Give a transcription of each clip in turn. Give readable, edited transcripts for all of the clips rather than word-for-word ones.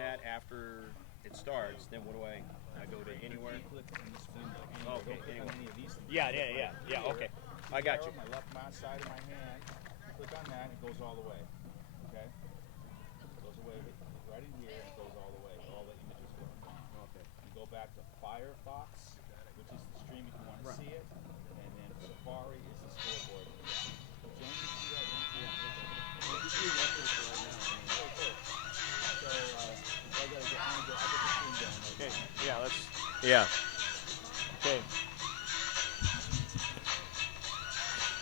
that after it starts, then what do I go to anywhere? Okay, anywhere. Yeah. Okay, I got you. My left side of my hand. Click on that, and it goes all the way. Okay. It goes away right in here, and it goes all the way. All the images go on. Okay. You go back to Firefox, which is the stream if you want to see it, and then Safari is the scoreboard. John, you see that link here? Well, just leave that there for right now. So I gotta get the stream down. Okay. Yeah. Yeah. Okay.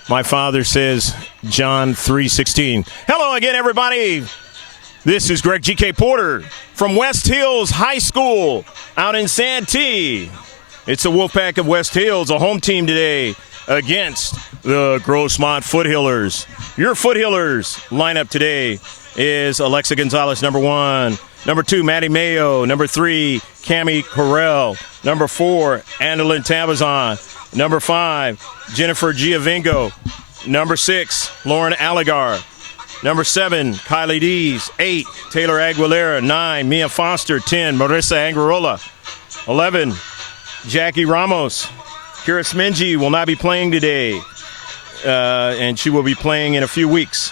My father says John 3:16. Hello again, everybody. This is Greg G.K. Porter from West Hills High School out in Santee. It's the Wolfpack of West Hills, a home team today against the Grossmont Foothillers. Your Foothillers lineup today is Alexa Gonzalez, number 1. Number 2, Maddie Mayo. Number 3, Cami Correll. Number 4, Andalyn Tabazon. Number 5, Jennifer Giovingo. Number 6, Lauren Allegar. Number 7, Kylie Dees. 8, Taylor Aguilera. 9, Mia Foster. 10, Marissa Angarola. 11, Jackie Ramos. Kira Smingy will not be playing today, and she will be playing in a few weeks.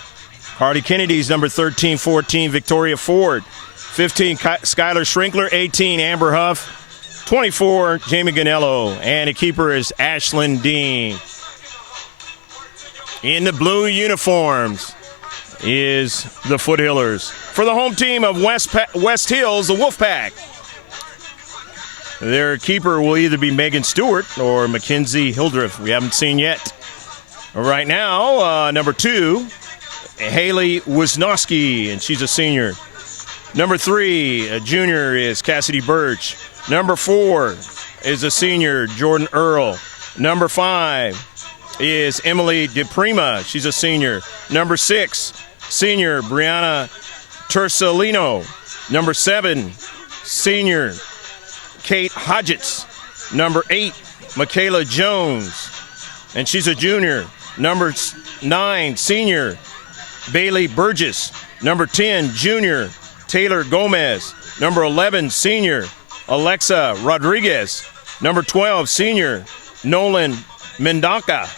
Hardy Kennedy's number 13, 14, Victoria Ford. 15, Skylar Shrinkler. 18, Amber Huff. 24, Jamie Ganello. And the keeper is Ashlyn Dean. In the blue uniforms is the Foothillers. For the home team of West Hills, the Wolfpack. Their keeper will either be Megan Stewart or Mackenzie Hildreth. We haven't seen yet. Right now, number 2, Haley Wisnowski, and she's a senior. Number 3, a junior, is Cassidy Birch. Number 4 is a senior, Jordan Earl. Number 5 is Emily DePrima. She's a senior. Number 6, senior, Brianna Tersalino. Number 7, senior, Kate Hodgetts. Number 8, Michaela Jones, and she's a junior. Number 9, senior, Bailey Burgess. Number 10, junior, Taylor Gomez. Number 11, senior, Alexa Rodriguez. Number 12, senior, Nolan Mendonca.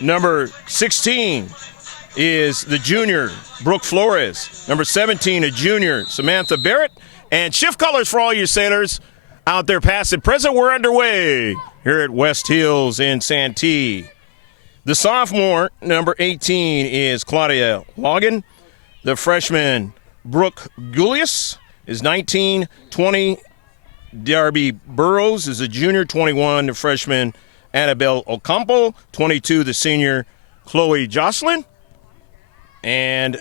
Number 16 is the junior, Brooke Flores. Number 17, a junior, Samantha Barrett. And shift colors for all you sailors out there past and present. We're underway here at West Hills in Santee. The sophomore, number 18, is Claudia Logan. The freshman, Brooke Gulius, is 19. 20, Darby Burrows is a junior. 21, the freshman, Annabelle Ocampo. 22, the senior, Chloe Jocelyn. And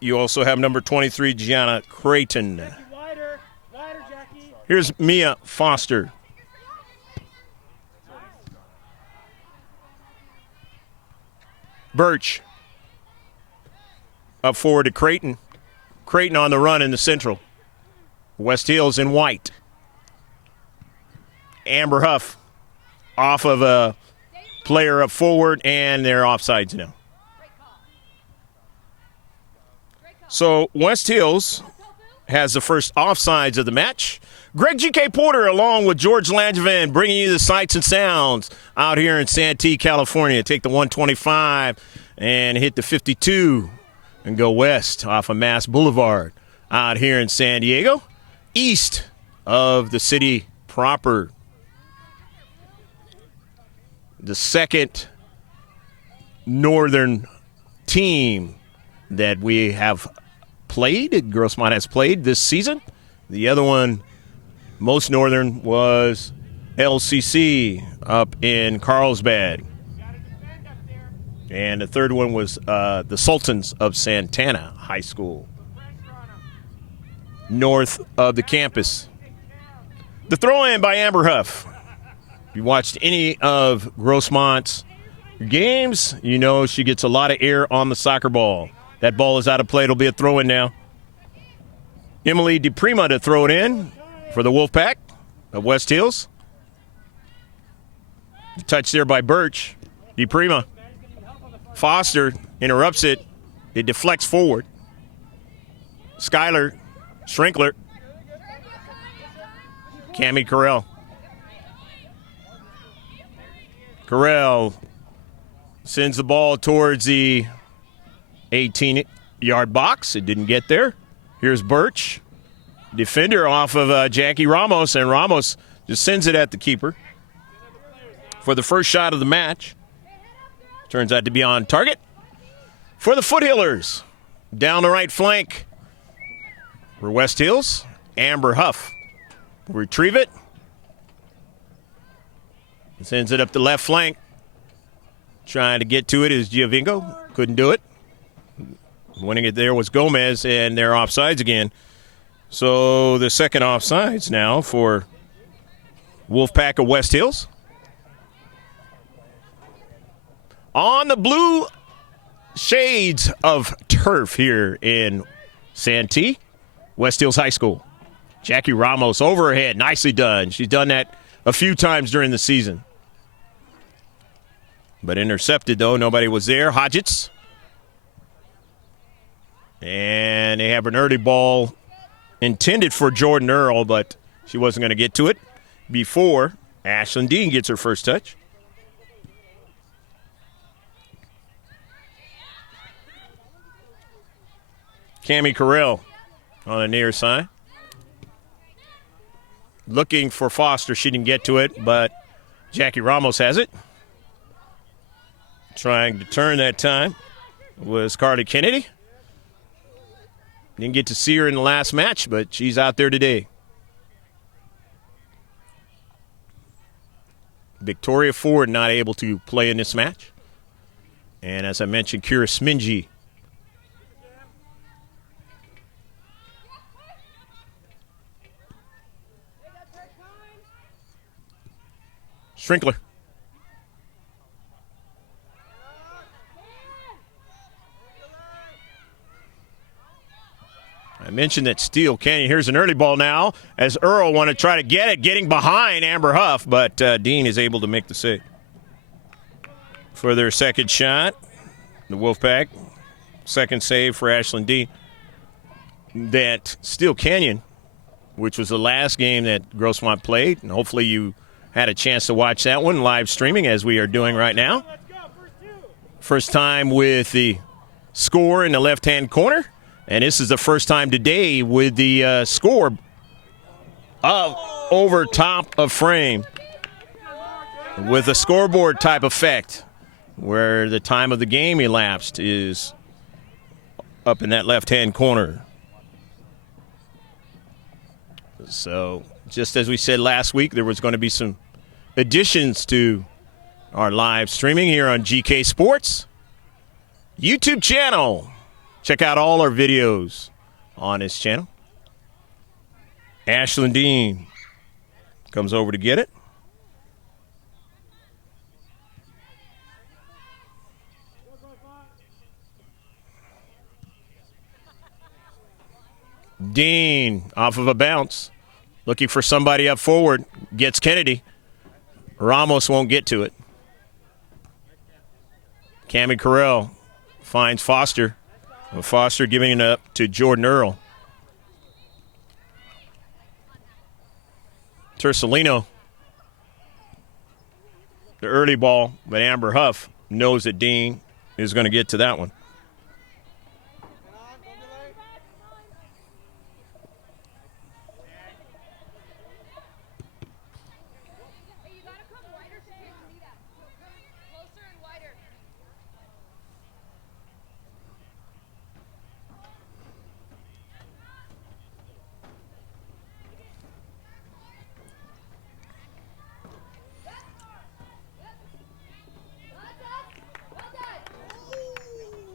you also have number 23, Gianna Creighton. Wider, Jackie. Here's Mia Foster. Birch up forward to Creighton. Creighton on the run in the central. West Hills in white. Amber Huff off of a player up forward, and they're offsides now. So West Hills has the first offsides of the match. Greg G.K. Porter along with George Langevin bringing you the sights and sounds out here in Santee, California. Take the 125 and hit the 52 and go west off of Mass Boulevard out here in San Diego, east of the city proper. The second northern team that we have played, Grossmont has played this season. The other one, most northern, was LCC up in Carlsbad. And the third one was the Sultans of Santana High School, north of the campus. The throw-in by Amber Huff. If you watched any of Grossmont's games, you know she gets a lot of air on the soccer ball. That ball is out of play. It'll be a throw-in now. Emily DePrima to throw it in for the Wolfpack of West Hills. Touch there by Birch. DePrima. Foster interrupts it. It deflects forward. Skylar Schrinkler. Cammie Carell. Carell sends the ball towards the 18-yard box. It didn't get there. Here's Birch. Defender off of Jackie Ramos, and Ramos just sends it at the keeper for the first shot of the match. Turns out to be on target for the Foothillers. Down the right flank for West Hills. Amber Huff will retrieve it. Sends it up the left flank. Trying to get to it is Giovinco. Couldn't do it. Winning it there was Gomez, and they're offsides again. So the second offsides now for Wolfpack of West Hills. On the blue shades of turf here in Santee, West Hills High School. Jackie Ramos overhead, nicely done. She's done that a few times during the season. But intercepted, though. Nobody was there. Hodgetts. And they have an early ball intended for Jordan Earl, but she wasn't going to get to it before Ashlyn Dean gets her first touch. Cammie Carell on the near side. Looking for Foster. She didn't get to it, but Jackie Ramos has it. Trying to turn that time was Carly Kennedy. Didn't get to see her in the last match, but she's out there today. Victoria Ford not able to play in this match. And as I mentioned, Kira Smingy. Schrinkler. I mentioned that Steele Canyon. Here's an early ball now as Earl want to try to get it, getting behind Amber Huff, but Dean is able to make the save. For their second shot, the Wolfpack, second save for Ashlyn Dean. That Steele Canyon, which was the last game that Grossmont played, and hopefully you had a chance to watch that one live streaming as we are doing right now. First time with the score in the left-hand corner. And this is the first time today with the score over top of frame with a scoreboard type effect where the time of the game elapsed is up in that left-hand corner. So just as we said last week, there was going to be some additions to our live streaming here on GK Sports YouTube channel. Check out all our videos on this channel. Ashlyn Dean comes over to get it. Dean off of a bounce. Looking for somebody up forward. Gets Kennedy. Ramos won't get to it. Cammie Carell finds Foster. Foster giving it up to Jordan Earl. Tersolino. The early ball, but Amber Huff knows that Dean is going to get to that one.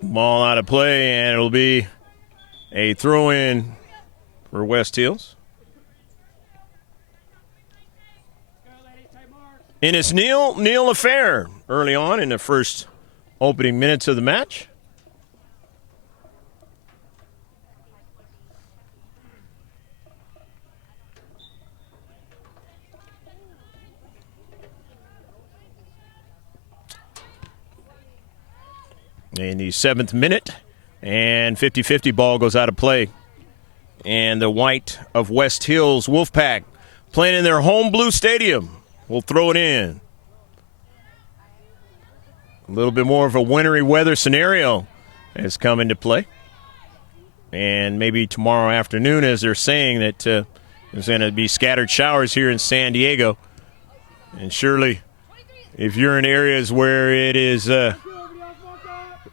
Ball out of play, and it'll be a throw-in for West Hills. And it's Neil affair early on in the first opening minutes of the match. In the 7th minute, and 50-50 ball goes out of play. and the white of West Hills Wolfpack playing in their home blue stadium. We'll throw it in. A little bit more of a wintry weather scenario has come into play. And maybe tomorrow afternoon, as they're saying, that there's going to be scattered showers here in San Diego. And surely, if you're in areas where it is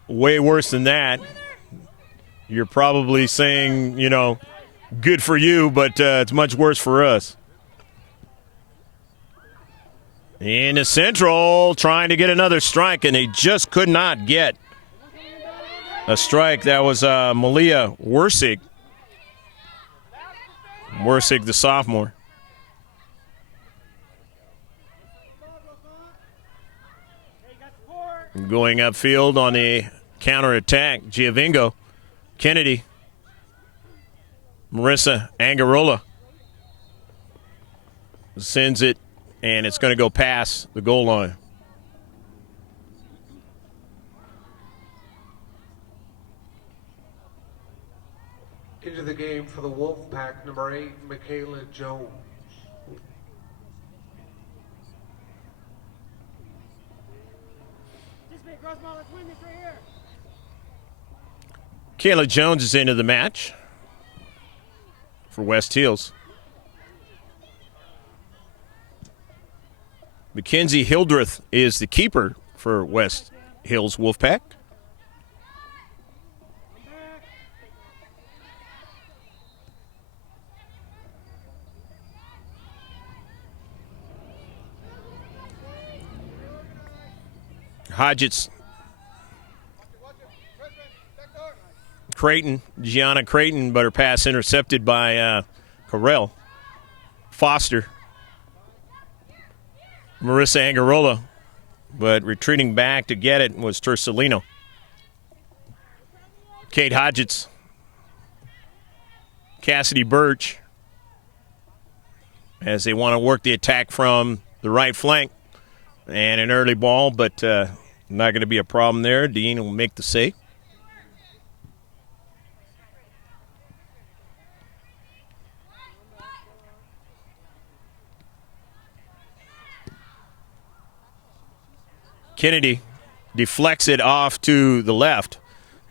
way worse than that, you're probably saying, you know, good for you, but it's much worse for us. In the Central, trying to get another strike, and they just could not get a strike. That was Malia Wersig. Wersig, the sophomore. Going upfield on the counterattack, Giovingo, Kennedy, Marissa Angarola sends it, and it's going to go past the goal line. Into the game for the Wolfpack, number 8, Michaela Jones. Grossmont, let's win this right here. Kayla Jones is into the match for West Hills. Mackenzie Hildreth is the keeper for West Hills Wolfpack. Hodgetts, Creighton, Gianna Creighton, but her pass intercepted by Carell. Foster, Marissa Angarola, but retreating back to get it was Tersalino. Kate Hodgetts, Cassidy Birch, as they want to work the attack from the right flank. And an early ball, but not going to be a problem there. Dean will make the save. Kennedy deflects it off to the left,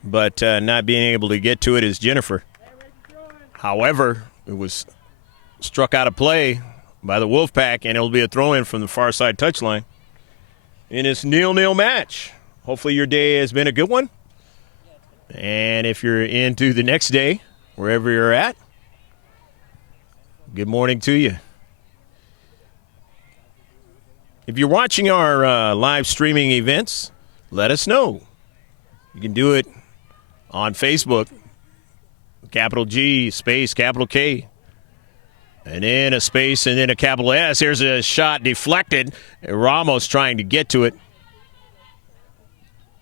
but not being able to get to it is Jennifer. However, it was struck out of play by the Wolfpack, and it'll be a throw-in from the far side touchline. In this 0-0 match. Hopefully your day has been a good one. And if you're into the next day, wherever you're at, good morning to you. If you're watching our live streaming events, let us know. You can do it on Facebook, capital G, space, capital K. And then a space and then a capital S. Here's a shot deflected. Ramos trying to get to it.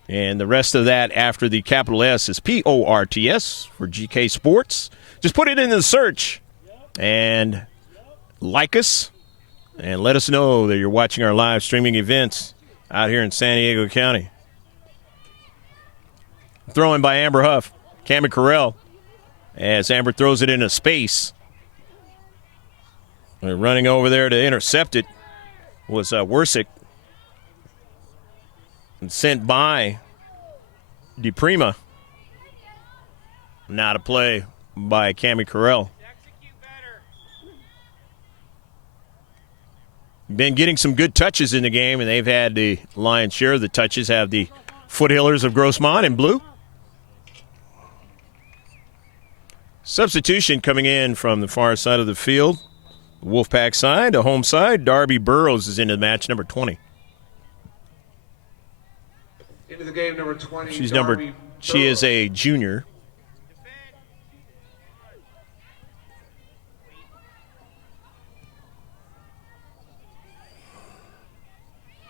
And the rest of that after the capital S is PORTS for GK Sports. Just put it in the search and like us and let us know that you're watching our live streaming events out here in San Diego County. Throw-in by Amber Huff. Cameron Carell as Amber throws it into space. Running over there to intercept it was Wersick. And sent by DePrima. Now to play by Cammie Carell. Been getting some good touches in the game, and they've had the lion's share of the touches, have the Foothillers of Grossmont in blue. Substitution coming in from the far side of the field. Wolfpack side, a home side. Darby Burrows is into the match, number 20. Into the game, number 20. She is a junior.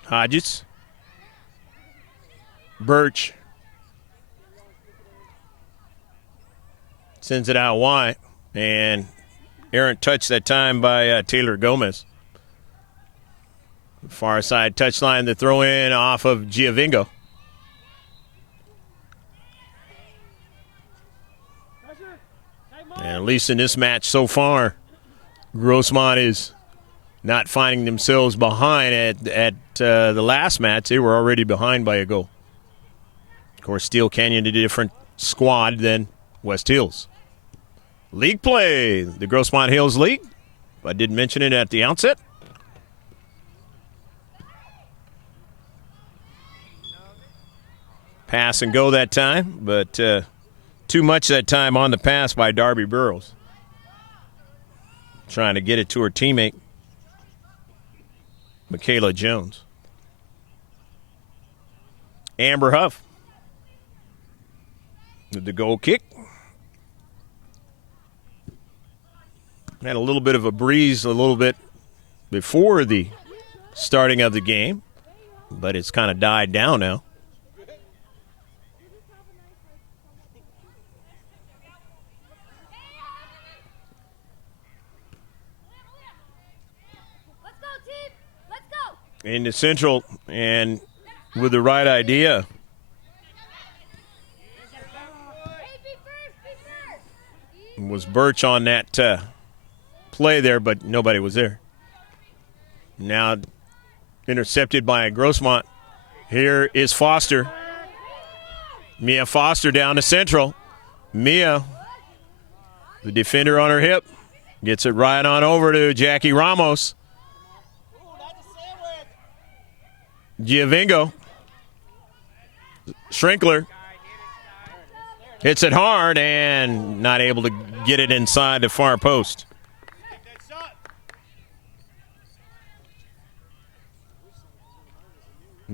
Hodgetts. Birch. Sends it out wide, and errant touch that time by Taylor Gomez. Far side touchline, the throw in off of Giovingo. And at least in this match so far, Grossmont is not finding themselves behind. At the last match, they were already behind by a goal. Of course, Steel Canyon, a different squad than West Hills. League play, the Grossmont Hills League. I didn't mention it at the outset. Pass and go that time, but too much that time on the pass by Darby Burrows. Trying to get it to her teammate, Michaela Jones. Amber Huff with the goal kick. Had a little bit of a breeze a little bit before the starting of the game, but it's kind of died down now. Into Central, and with the right idea. Was Birch on that play there, but nobody was there. Now intercepted by Grossmont. Here is Foster. Mia Foster down to Central. Mia, the defender on her hip, gets it right on over to Jackie Ramos. Giovingo. Schrinkler hits it hard and not able to get it inside the far post.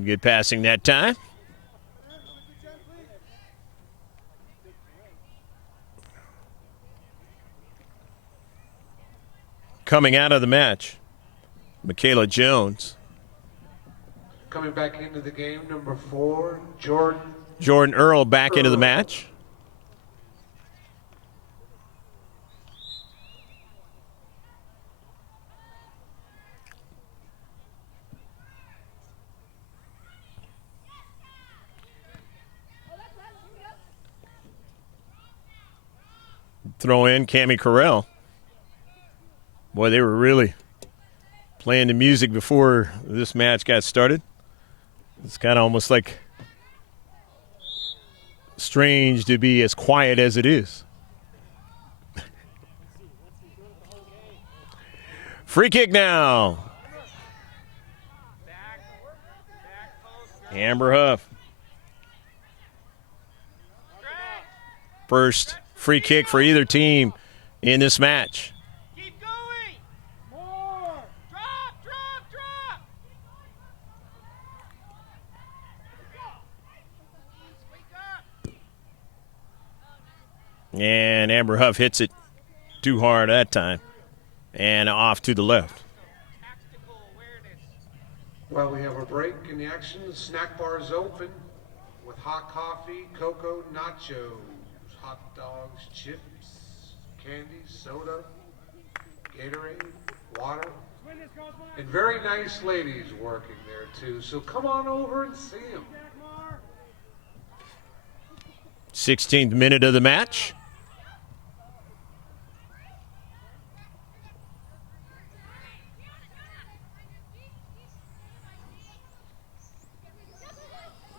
Good passing that time. Coming out of the match, Michaela Jones. Coming back into the game, number 4, Jordan. Jordan Earl back into the match. Throw in Cammie Carell. Boy, they were really playing the music before this match got started. It's kind of almost like strange to be as quiet as it is. Free kick now. Amber Huff. First free kick for either team in this match. Keep going. More. Drop. And Amber Huff hits it too hard that time. And off to the left. Well, we have a break in the action. The snack bar is open with hot coffee, cocoa, nachos, hot dogs, chips, candy, soda, Gatorade, water, and very nice ladies working there too. So come on over and see them. 16th minute of the match.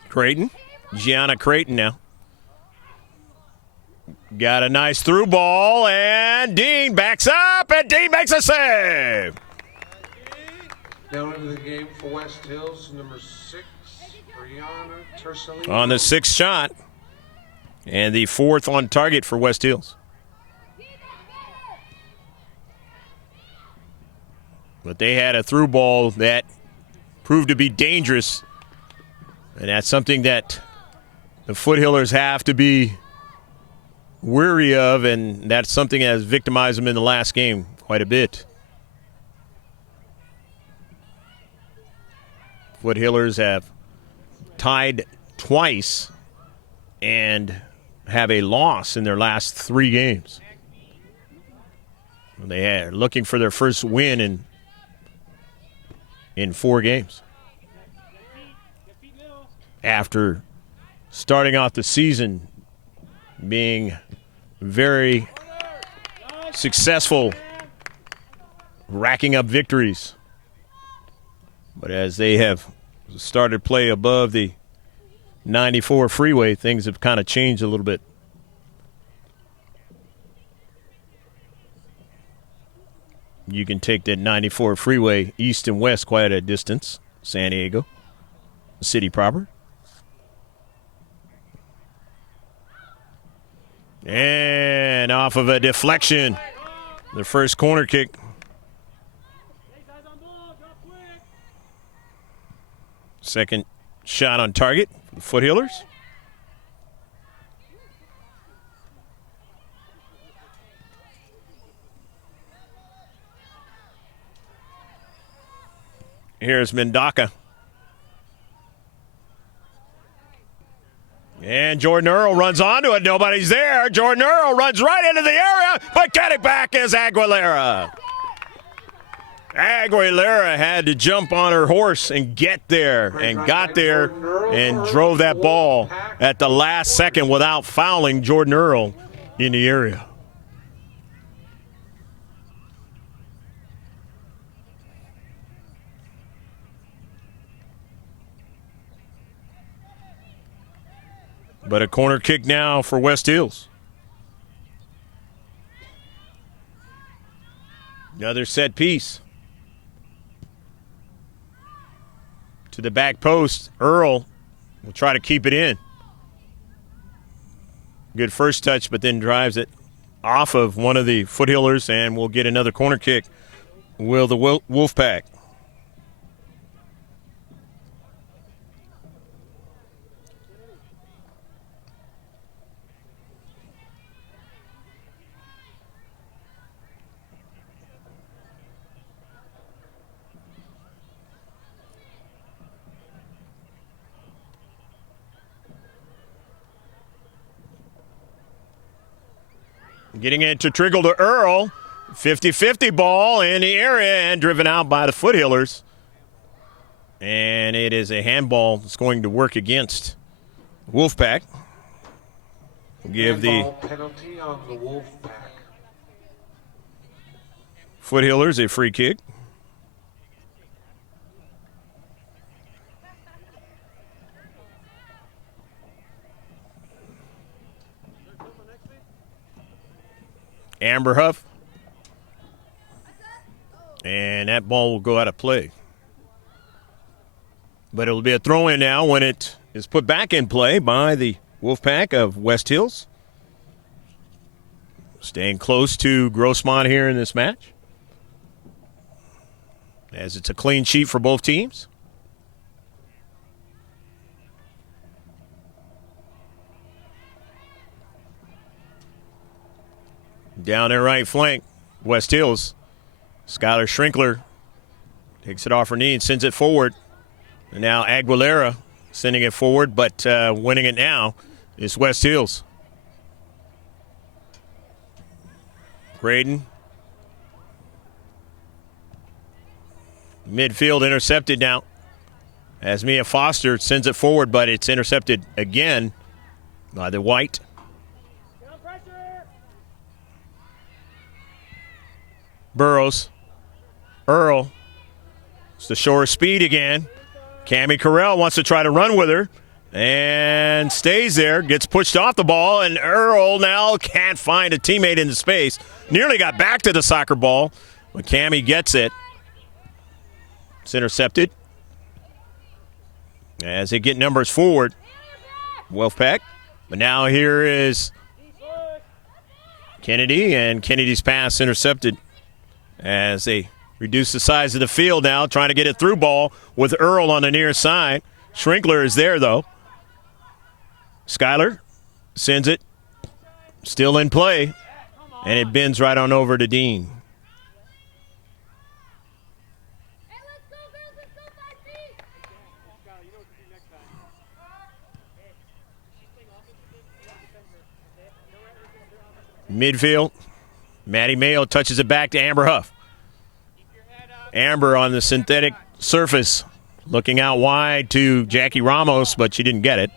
Creighton. Gianna Creighton now. Got a nice through ball, and Dean backs up, and Dean makes a save. Now into the game for West Hills, number 6, Brianna Tersalino. On the 6th shot, and the 4th on target for West Hills. But they had a through ball that proved to be dangerous. And that's something that the Foothillers have to be wary of, and that's something that has victimized them in the last game quite a bit. Foothillers have tied twice and have a loss in their last 3 games. They are looking for their first win in 4 games. After starting off the season being very successful, racking up victories. But as they have started play above the 94 freeway, things have kind of changed a little bit. You can take that 94 freeway east and west quite a distance. San Diego, the city proper. And off of a deflection, the first corner kick. Second shot on target for the Foothillers. Here's Mendaka. And Jordan Earl runs onto it. Nobody's there. Jordan Earl runs right into the area, but getting back is Aguilera. Aguilera had to jump on her horse and get there, and got there and drove that ball at the last second without fouling Jordan Earl in the area. But a corner kick now for West Hills. Another set piece. To the back post. Earl will try to keep it in. Good first touch, but then drives it off of one of the Foothillers, and we'll get another corner kick. Will the Wolfpack. Getting it to Triggle to Earl. 50-50 ball in the area and driven out by the Foothillers. And it is a handball that's going to work against Wolfpack. Give the penalty on the Wolfpack. Foothillers a free kick. Amber Huff. And that ball will go out of play. But it'll be a throw-in now when it is put back in play by the Wolfpack of West Hills. Staying close to Grossmont here in this match, as it's a clean sheet for both teams. Down their right flank, West Hills. Skylar Schrinkler takes it off her knee and sends it forward. And now Aguilera sending it forward, but winning it now is West Hills. Braden. Midfield intercepted now as Mia Foster sends it forward, but it's intercepted again by the White. Burrows. Earl. It's to show her speed again. Cammie Carell wants to try to run with her and stays there, gets pushed off the ball, and Earl now can't find a teammate in the space. Nearly got back to the soccer ball, but Cammie gets it. It's intercepted. As they get numbers forward, Wolfpack. But now here is Kennedy, and Kennedy's pass intercepted as they reduce the size of the field now, trying to get it through ball with Earl on the near side. Schrinkler is there, though. Skyler sends it. Still in play. And it bends right on over to Dean. Midfield. Maddie Mayo touches it back to Amber Huff. Amber on the synthetic surface, looking out wide to Jackie Ramos, but she didn't get it.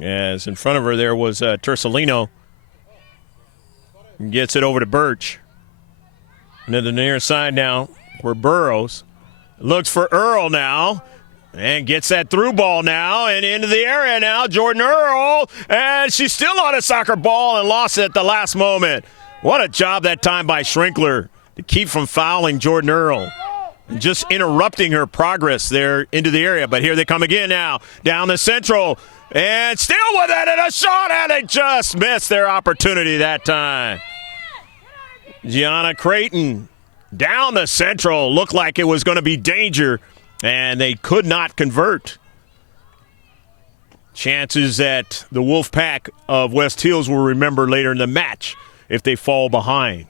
As in front of her there was Tersalino. Gets it over to Birch. And to the near side now for Burrows. Looks for Earl now. And gets that through ball now and into the area now. Jordan Earl. And she's still on a soccer ball and lost it at the last moment. What a job that time by Schrinkler to keep from fouling Jordan Earl. And just interrupting her progress there into the area. But here they come again now. Down the central. And still with it and a shot, and they just missed their opportunity that time. Gianna Creighton down the central. Looked like it was going to be danger, and they could not convert. Chances that the Wolfpack of West Hills will remember later in the match if they fall behind.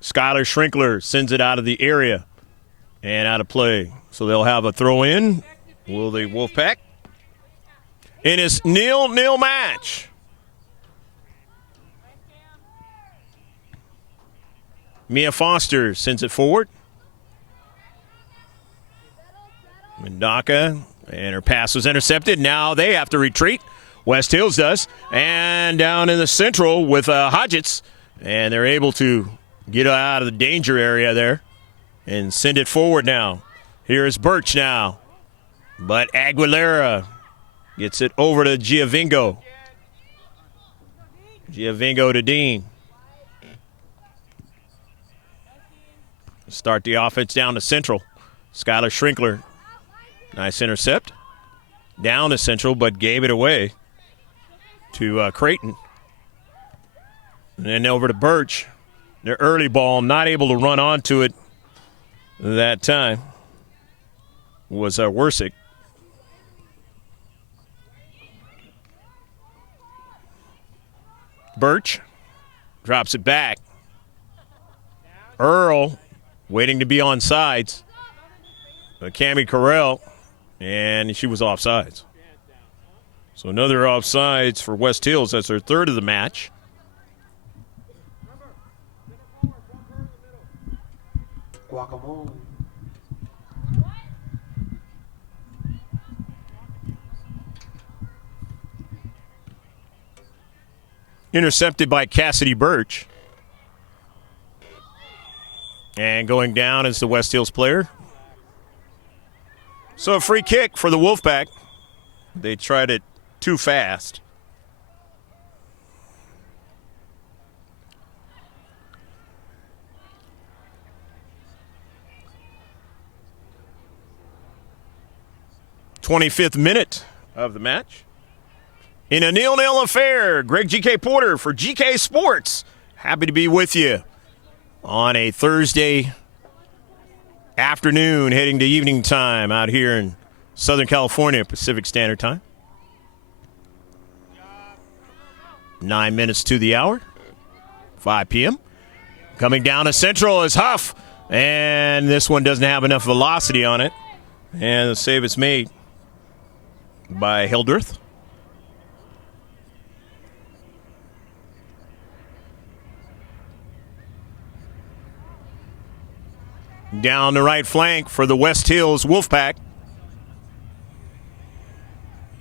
Skylar Schrinkler sends it out of the area and out of play. So they'll have a throw in. Will the Wolfpack? In his 0-0 match. Mia Foster sends it forward. Mendaka, and her pass was intercepted. Now they have to retreat. West Hills does. And down in the central with Hodgetts. And they're able to get out of the danger area there and send it forward now. Here's Birch now. But Aguilera gets it over to Giovingo. Giovingo to Dean. Start the offense down to central. Skylar Schrinkler. Nice intercept. Down to central, but gave it away to Creighton. And then over to Birch. Their early ball, not able to run onto it that time, was Wersick. Birch drops it back. Earl waiting to be on sides. Cammie Carell, and she was offsides. So another offsides for West Hills. That's their third of the match. Guacamole. Intercepted by Cassidy Birch. And going down is the West Hills player. So a free kick for the Wolfpack. They tried it too fast. '25th minute of the match. In a 0-0 affair, Greg G.K. Porter for GK Sports. Happy to be with you on a Thursday afternoon heading to evening time out here in Southern California, Pacific Standard Time. 9 minutes to the hour, 5 p.m. Coming down to Central is Huff, and this one doesn't have enough velocity on it. And the save is made by Hildreth. Down the right flank for the West Hills Wolfpack.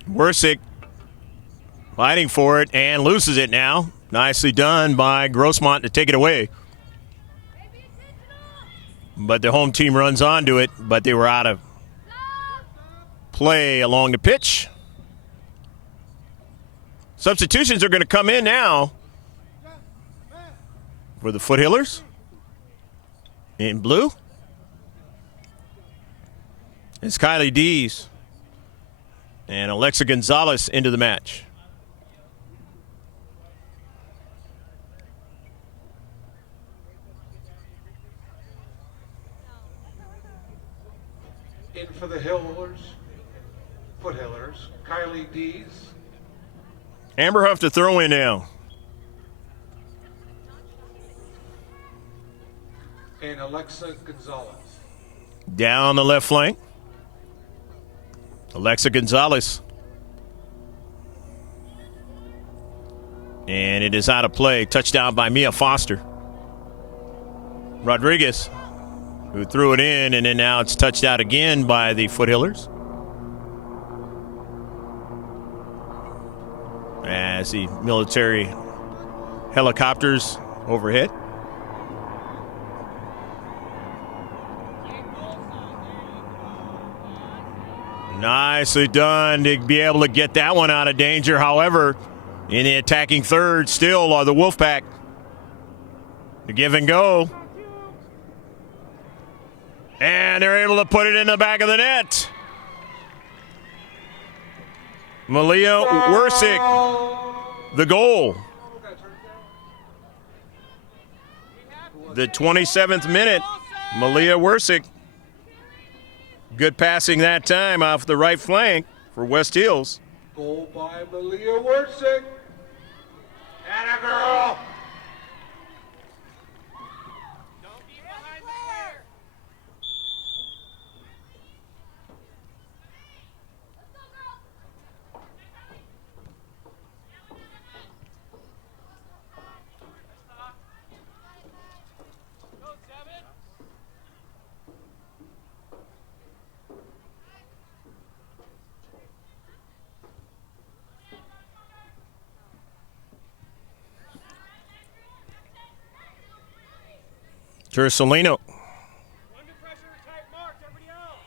Wersick fighting for it and loses it now. Nicely done by Grossmont to take it away. But the home team runs onto it, but they were out of play along the pitch. Substitutions are going to come in now for the Foothillers. In blue, it's Kylie Dees and Alexa Gonzalez into the match. In for the Foothillers, Kylie Dees. Amber Huff to throw in now. And Alexa Gonzalez. Down the left flank. Alexa Gonzalez. And it is out of play. Touchdown by Mia Foster. Rodriguez, who threw it in, and then now it's touched out again by the Foothillers. as the military helicopters overhead. Nicely done to be able to get that one out of danger. However, in the attacking third, still are the Wolfpack. The give and go. And they're able to put it in the back of the net. Malia Wersick, the goal. The 27th minute, Malia Wersick. Good passing that time off the right flank for West Hills. Goal by Malia Wersick. Atta girl. Don't be behind the player. Go, Seven. Tersolino. Under pressure, tight marks, everybody else.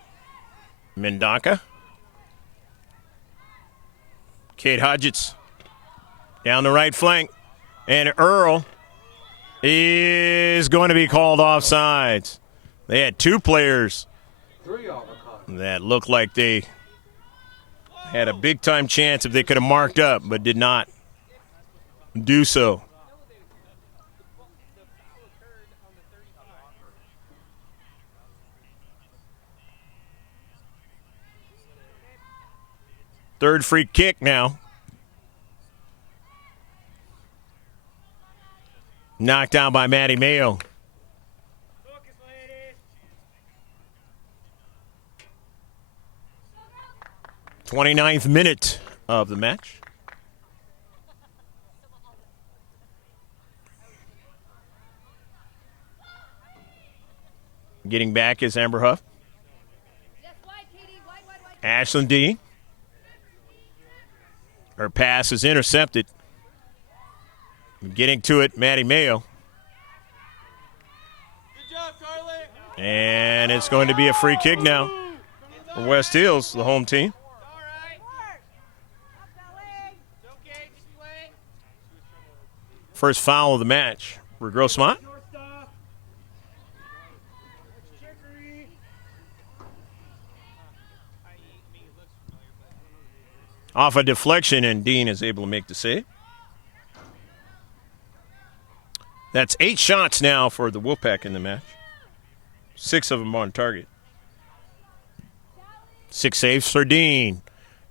Mendonca. Kate Hodgetts down the right flank. And Earl is going to be called offsides. They had two players 3 avocado. that looked like they had a big-time chance if they could have marked up, but did not do so. Third free kick now. Knocked down by Maddie Mayo. Focus, ladies. 29th minute of the match. Getting back is Amber Huff. Ashlyn D. Her pass is intercepted. Getting to it, Maddie Mayo. Good job, Carly. And it's going to be a free kick now for West Hills, the home team. All right. It's okay, just play. First foul of the match for Grossmont. Off a deflection, and Dean is able to make the save. That's 8 shots now for the Wolfpack in the match. 6 of them on target. 6 saves for Dean.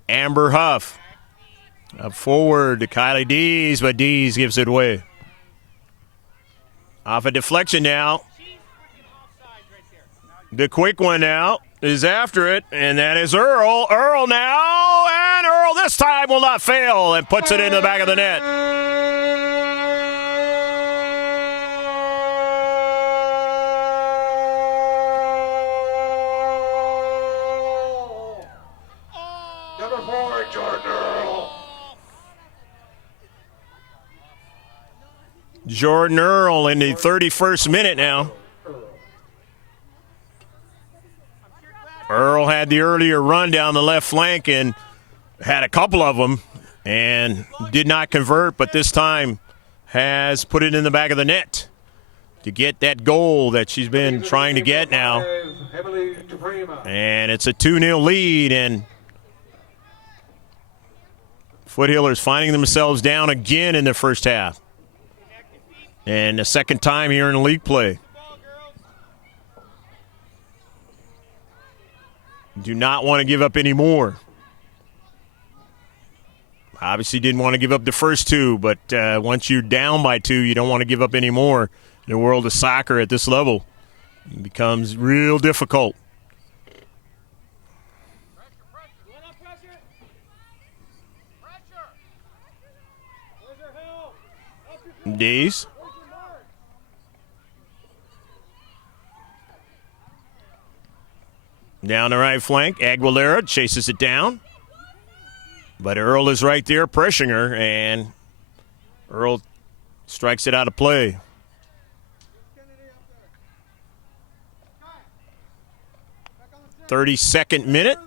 Amber Huff. Up forward to Kylie Dees, but Dees gives it away. Off a deflection now. The quick one now is after it, and that is Earl. Earl now, and Earl this time will not fail and puts it in the back of the net. Number 4, Jordan Earl. Jordan Earl in the 31st minute now. Earl had the earlier run down the left flank and had a couple of them and did not convert, but this time has put it in the back of the net to get that goal that she's been trying to get now. And it's a 2-0 lead, and Foothillers finding themselves down again in the first half. And the second time here in league play. Do not want to give up any more. Obviously didn't want to give up the first 2, but once you're down by 2, you don't want to give up any more. In the world of soccer at this level, it becomes real difficult. Dees. Down the right flank, Aguilera chases it down. But Earl is right there pressuring her, and Earl strikes it out of play. 32nd minute.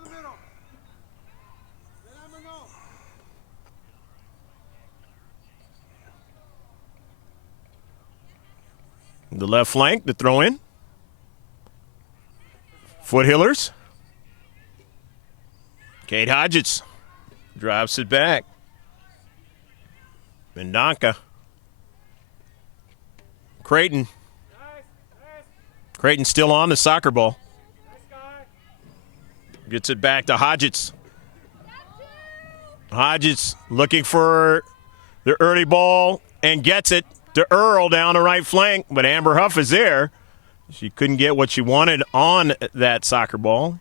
The left flank, the throw in. Foothillers. Kate Hodgetts drives it back. Mendonca. Creighton. Creighton still on the soccer ball. Gets it back to Hodgetts. Hodgetts looking for the early ball and gets it to Earl down the right flank, but Amber Huff is there. She couldn't get what she wanted on that soccer ball.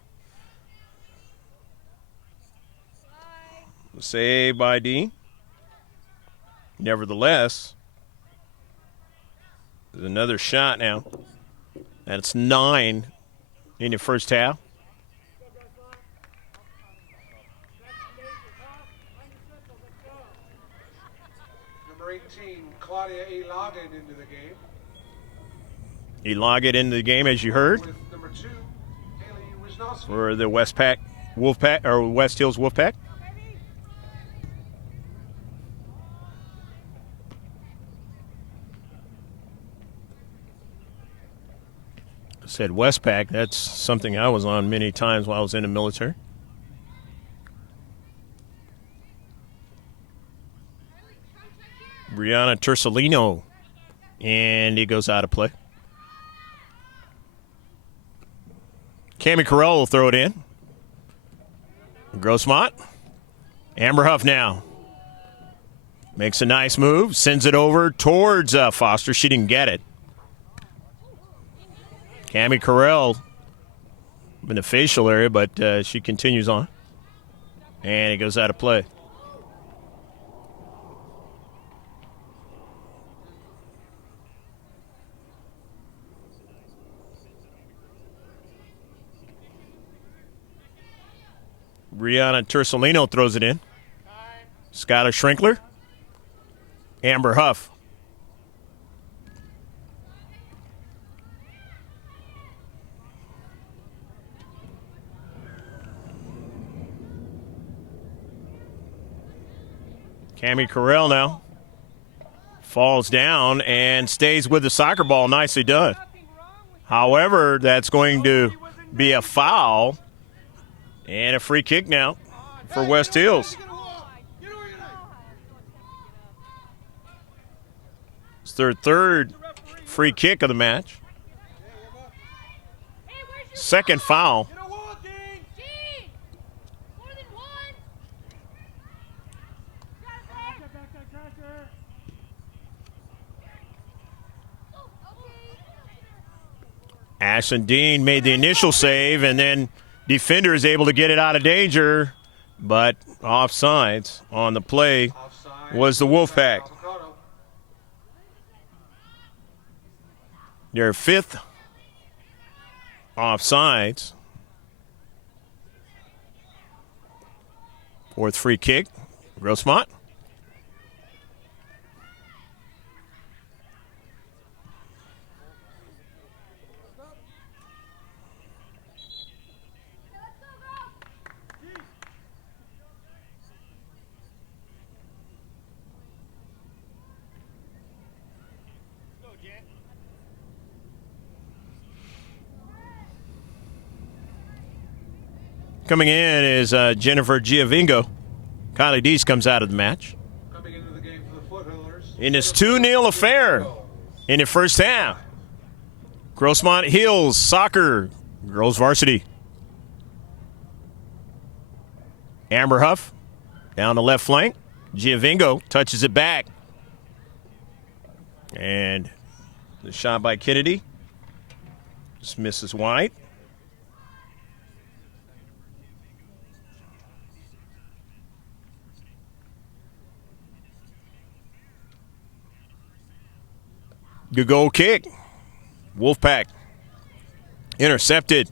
Save by Dean. Nevertheless, there's another shot now. That's 9 in the first half. Number 18, Claudia Elogin into the game. Elogin into the game, as you heard, With number 2, Haley Wisnowski. for the West Hills Wolfpack. I said Westpac. That's something I was on many times while I was in the military. Brianna Tersolino, and he goes out of play. Cammie Carell will throw it in. Grossmont. Amber Huff now. Makes a nice move, sends it over towards Foster. She didn't get it. Cammie Carell in the facial area, but she continues on. And it goes out of play. Brianna Tersolino throws it in. Skylar Schrinkler. Amber Huff. Cammie Carell now falls down and stays with the soccer ball. Nicely done. However, that's going to be a foul and a free kick now for West Hills. It's their third free kick of the match. Second foul. Ashlyn Dean made the initial save, and then defender is able to get it out of danger, but offsides on the play was the Wolfpack. Their fifth offsides. Fourth free kick, Grossmont. Coming in is Jennifer Giovingo. Kylie Deese comes out of the match. Coming into the game for the Foothillers. In this 2-0 affair in the first half. Grossmont Hills Soccer, girls varsity. Amber Huff down the left flank. Giovingo touches it back. And the shot by Kennedy just misses wide. Good goal kick. Wolfpack intercepted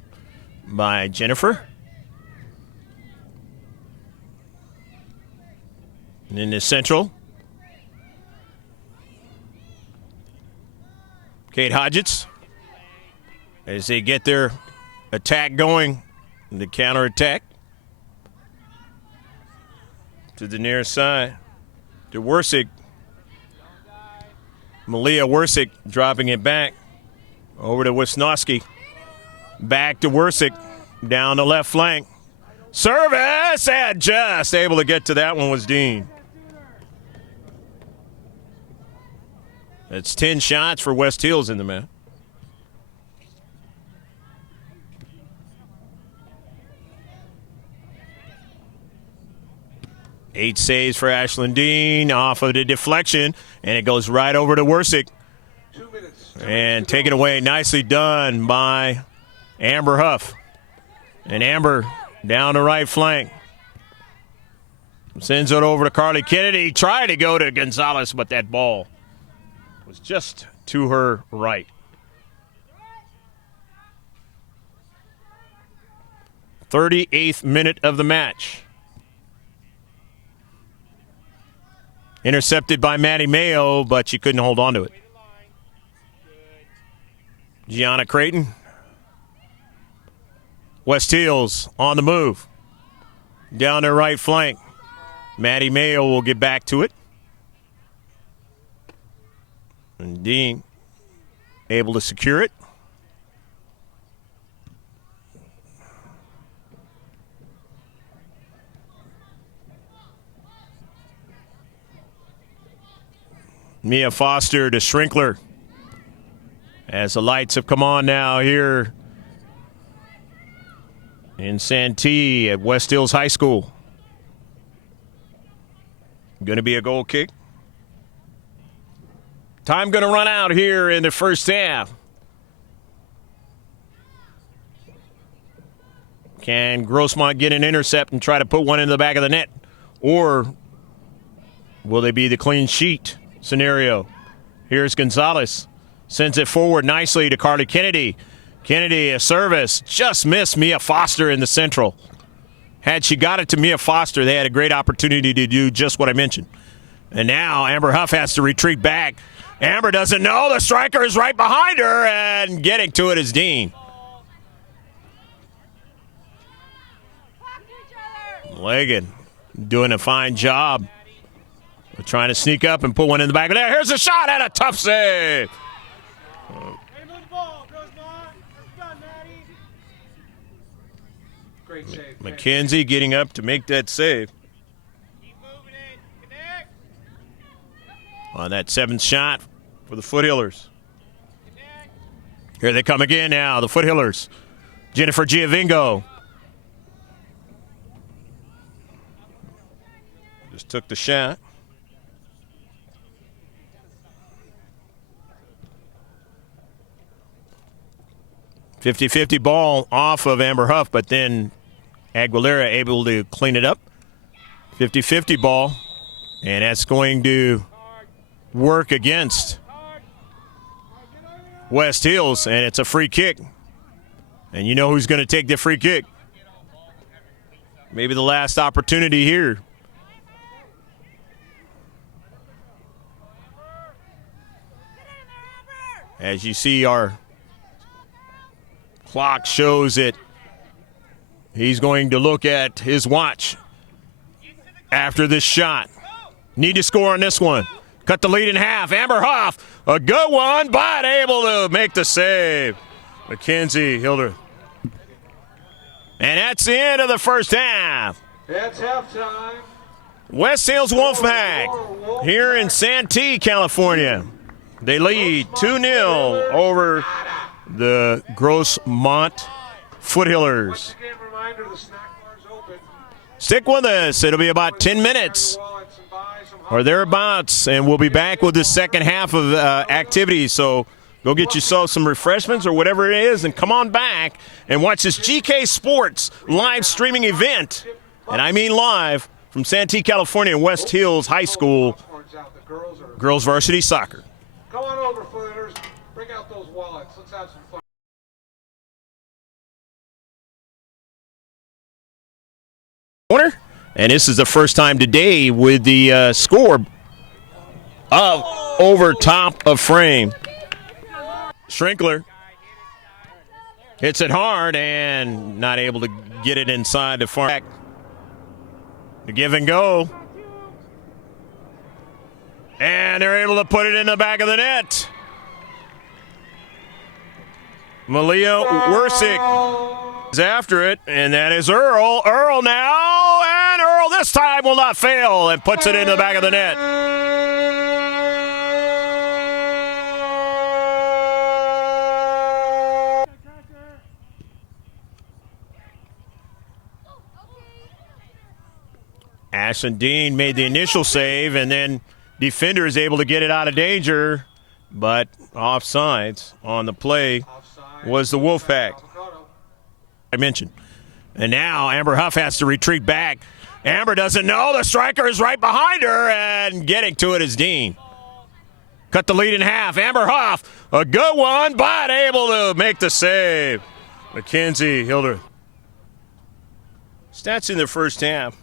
by Jennifer. And in the Central, Kate Hodgetts, as they get their attack going, the counterattack to the near side to Wersick. Malia Wersick dropping it back over to Wisnowski. Back to Wersick down the left flank. Service, and just able to get to that one was Dean. That's 10 shots for West Hills in the match. Eight saves for Ashlyn Dean off of the deflection, and it goes right over to Wersick. 2 minutes. And taken away, nicely done by Amber Huff. And Amber down the right flank. Sends it over to Carly Kennedy. Tried to go to Gonzalez, but that ball was just to her right. 38th minute of the match. Intercepted by Maddie Mayo, but she couldn't hold on to it. Gianna Creighton. West Hills on the move. Down their right flank. Maddie Mayo will get back to it. And Dean able to secure it. Mia Foster to Shrinkler. As the lights have come on now here in Santee at West Hills High School. Going to be a goal kick. Time going to run out here in the first half. Can Grossmont get an intercept and try to put one in the back of the net? Or will they be the clean sheet scenario? Here's Gonzalez. Sends it forward nicely to Carly Kennedy. Kennedy, a service. Just missed Mia Foster in the Central. Had she got it to Mia Foster, they had a great opportunity to do just what I mentioned. And now Amber Huff has to retreat back. Amber doesn't know. The striker is right behind her, and getting to it is Dean. Legan doing a fine job of trying to sneak up and put one in the back of there. Here's a shot and a tough save. Hey, move the ball, Grossmont. That's done, Maddie. Great save. McKenzie getting up to make that save Keep moving it. Connect. on that seventh shot for the Foothillers. Connect. Here they come again now, the Foothillers. Jennifer Giovingo. Just took the shot. .50-50 ball off of Amber Huff, but then Aguilera able to clean it up. 50-50 ball, and that's going to work against West Hills, and it's a free kick. And you know who's going to take the free kick. Maybe the last opportunity here. As you see, our clock shows it. He's going to look at his watch after this shot. Need to score on this one. Cut the lead in half. Amber Huff, a good one, but able to make the save. Mackenzie Hildreth. And that's the end of the first half. It's halftime. West Hills Wolfpack here in Santee, California. They lead 2-0 over the Grossmont Foothillers. Again, reminder, the snack bar's open. Stick with us. It'll be about 10 minutes Wallets and buy some hot or thereabouts, and we'll be back with the second half of activities. So go get yourself some refreshments or whatever it is, and come on back and watch this GK Sports live streaming event. And I mean live from Santee, California, West Hills High School, popcorns out. The girls are. girls varsity soccer. Come on over, Footers. Bring out those wallets. Let's have some fun. Corner. And this is the first time today with the score of over top of frame. Schrinkler hits it hard and not able to get it inside the far back. The give and go. And they're able to put it in the back of the net. Malia Wersick is after it, and that is Earl. Earl now, and Earl this time will not fail and puts it in the back of the net. Ashlyn Dean made the initial save, and then defender is able to get it out of danger, but offsides on the play was the Wolfpack. I mentioned. And now Amber Huff has to retreat back. Amber doesn't know. The striker is right behind her, and getting to it is Dean. Cut the lead in half. Amber Huff, a good one, but able to make the save. Mackenzie Hildreth. Stats in the first half.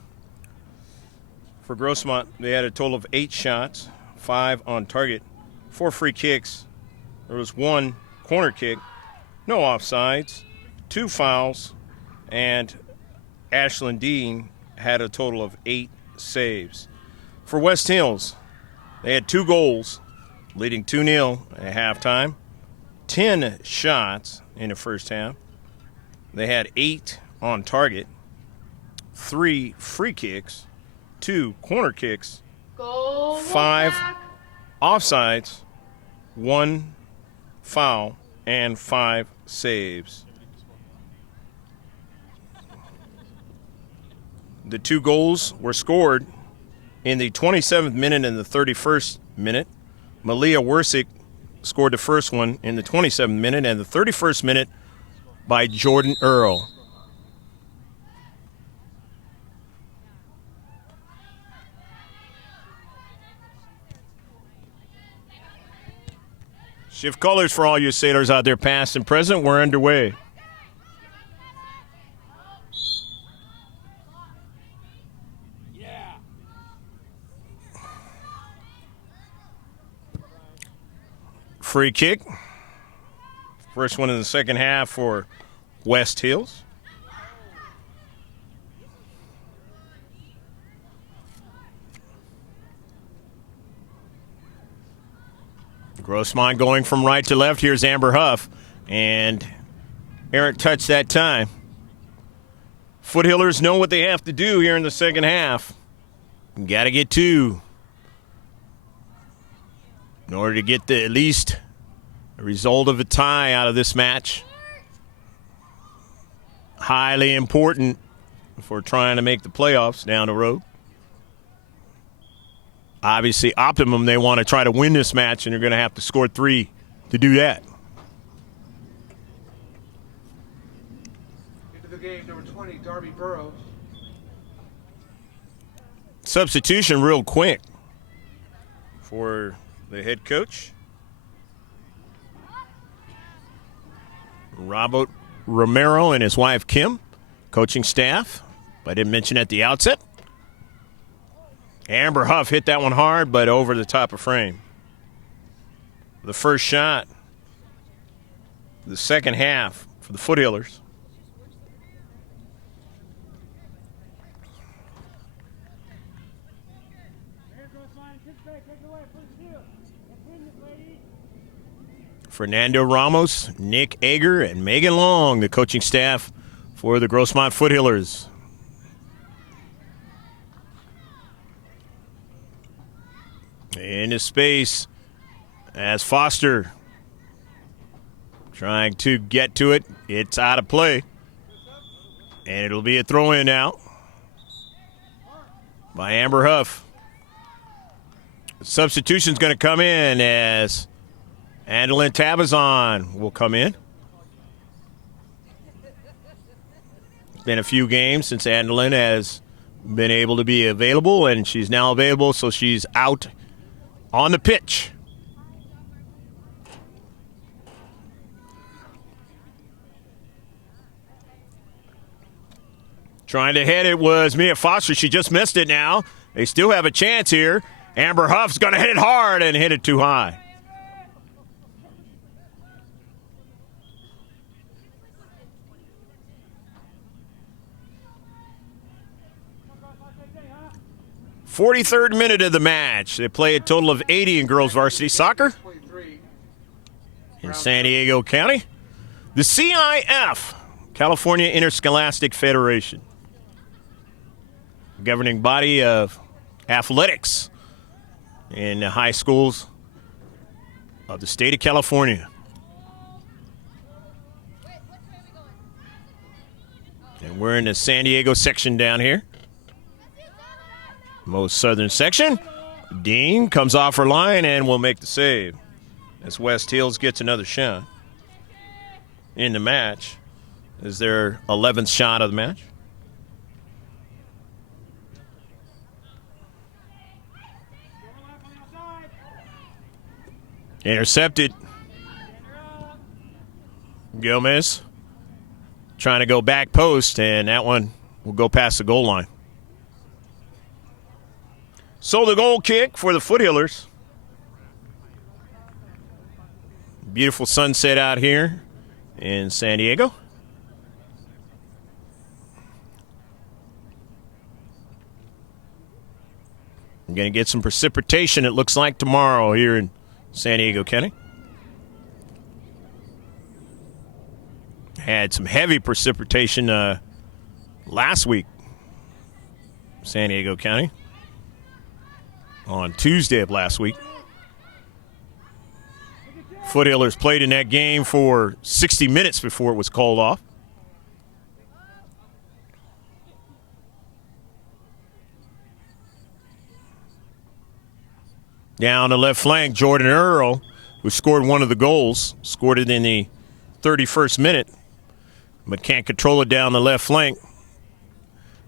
For Grossmont, they had a total of 8 shots, 5 on target, 4 free kicks. There was 1 corner kick, no offsides, 2 fouls, and Ashlyn Dean had a total of 8 saves. For West Hills, they had 2 goals, leading 2-0 at halftime, 10 shots in the first half. They had 8 on target, 3 free kicks, 2 corner kicks, 5 offsides, 1 foul, and 5 saves. The 2 goals were scored in the 27th minute and the 31st minute. Malia Wersick scored the first one in the 27th minute and the 31st minute by Jordan Earl. Shift colors for all you sailors out there, past and present. We're underway. Free kick. First one in the second half for West Hills. Grossmont going from right to left. Here's Amber Huff. And errant touch that time. Foothillers know what they have to do here in the second half. Got to get 2 in order to get at least a result of a tie out of this match. Highly important if we're trying to make the playoffs down the road. Obviously, optimum, they want to try to win this match, and they're going to have to score 3 to do that. Into the game, number 20, Darby Burrows. Substitution real quick for the head coach. Robert Romero and his wife, Kim, coaching staff. I didn't mention at the outset. Amber Huff hit that one hard, but over the top of frame. The first shot, the second half for the Foothillers. Fernando Ramos, Nick Ager, and Megan Long, the coaching staff for the Grossmont Foothillers. Into space as Foster trying to get to it. It's out of play. And it'll be a throw-in now by Amber Huff. Substitution's going to come in as Andalyn Tabazon will come in. It's been a few games since Andalyn has been able to be available, and she's now available, so she's out on the pitch. Trying to hit it was Mia Foster. She just missed it now. They still have a chance here. Amber Huff's going to hit it hard and hit it too high. Huh? 43rd minute of the match. They play a total of 80 in girls varsity soccer in San Diego County. The CIF, California Interscholastic Federation, governing body of athletics in the high schools of the state of California. And we're in the San Diego section down here. Most southern section. Dean comes off her line and will make the save as West Hills gets another shot in the match. Is their 11th shot of the match. Intercepted. Gomez trying to go back post, and that one will go past the goal line. So the goal kick for the Foothillers. Beautiful sunset out here in San Diego. We're going to get some precipitation, it looks like, tomorrow here in San Diego County. Had some heavy precipitation last week, San Diego County, on Tuesday of last week. Foothillers played in that game for 60 minutes before it was called off. Down the left flank, Jordan Earl, who scored one of the goals, scored it in the 31st minute, but can't control it down the left flank.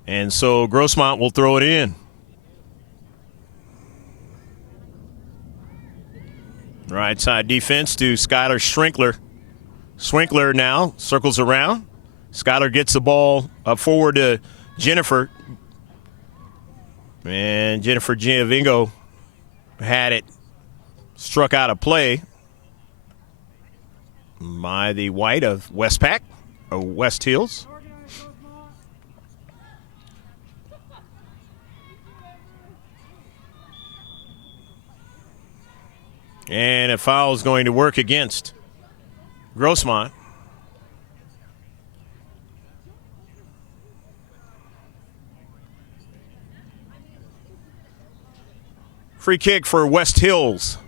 And so Grossmont will throw it in. Right side defense to Skylar Schrinkler. Swinkler now circles around. Skylar gets the ball up forward to Jennifer. And Jennifer Giovingo had it struck out of play by the white of Westpac, or West Hills. And a foul is going to work against Grossmont. Free kick for West Hills.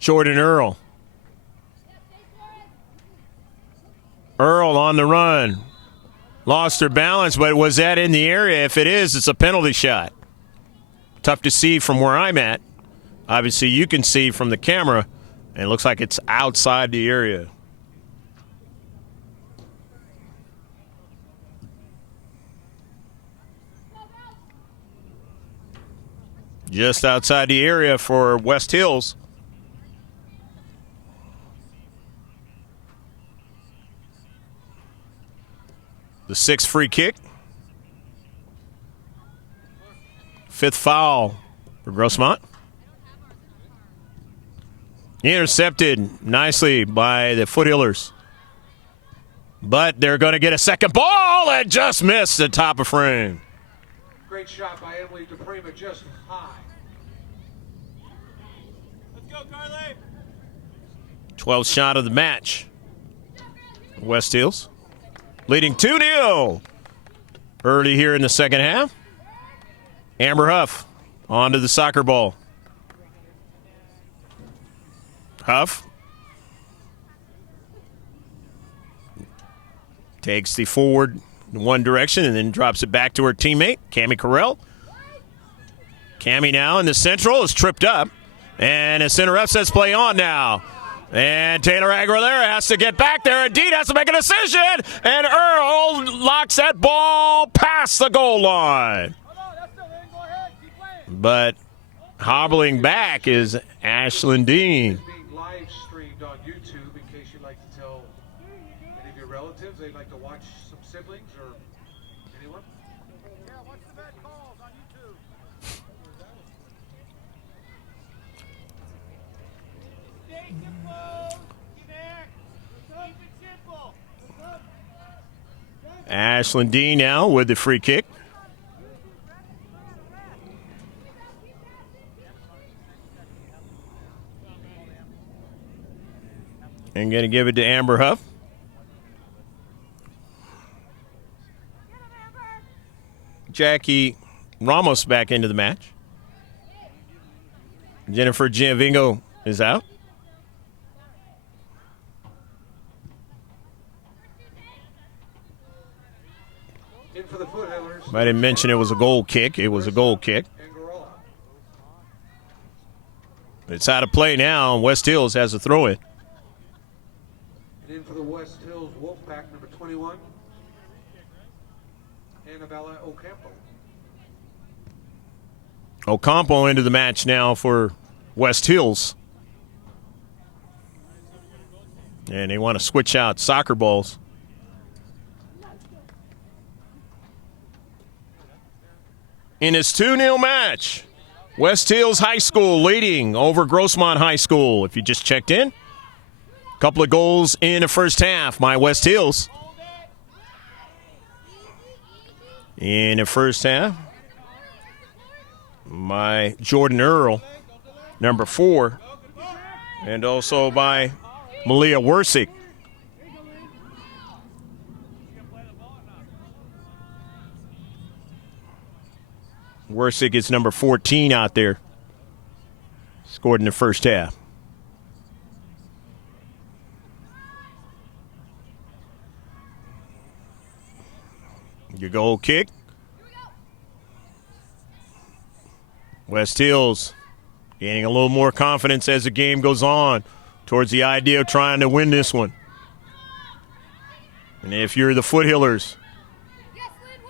Jordan Earl. Earl on the run. Lost her balance, but was that in the area? If it is, it's a penalty shot. Tough to see from where I'm at. Obviously, you can see from the camera, and it looks like it's outside the area. Just outside the area for West Hills. The sixth free kick. Fifth foul for Grossmont. Intercepted nicely by the Foothillers. But they're going to get a second ball and just missed the top of frame. Great shot by Emily DePrima, just high. Let's go, Carly. 12th shot of the match. West Hills leading 2-0 early here in the second half. Amber Huff onto the soccer ball. Huff takes the forward in one direction and then drops it back to her teammate, Cammie Carell. Cammie now in the central is tripped up. And a center up sets play on now. And Taylor Aguilera has to get back there. Indeed has to make a decision. And Earl locks that ball past the goal line. But hobbling back is Ashlyn Dean. It's being live streamed on YouTube in case you'd like to tell any of your relatives they'd like to watch some siblings or anyone. Yeah, watch the bad calls on YouTube. Stay simple. Connect. Keep it simple. Ashlyn Dean now with the free kick. And going to give it to Amber Huff. Jackie Ramos back into the match. Jennifer Giovingo is out. In for the Foothillers. I didn't mention it was a goal kick. It was a goal kick. And Garola. It's out of play now, and West Hills has a throw-in. And in for the West Hills Wolfpack, number 21, Annabella Ocampo. Ocampo into the match now for West Hills. And they want to switch out soccer balls. In this 2-0 match, West Hills High School leading over Grossmont High School. If you just checked in, a couple of goals in the first half. My West Hills in the first half. My Jordan Earl, number 4, and also by Malia Wersick. Wersick is number 14 out there. Scored in the first half. Your goal kick. West Hills gaining a little more confidence as the game goes on towards the idea of trying to win this one. And if you're the Foothillers,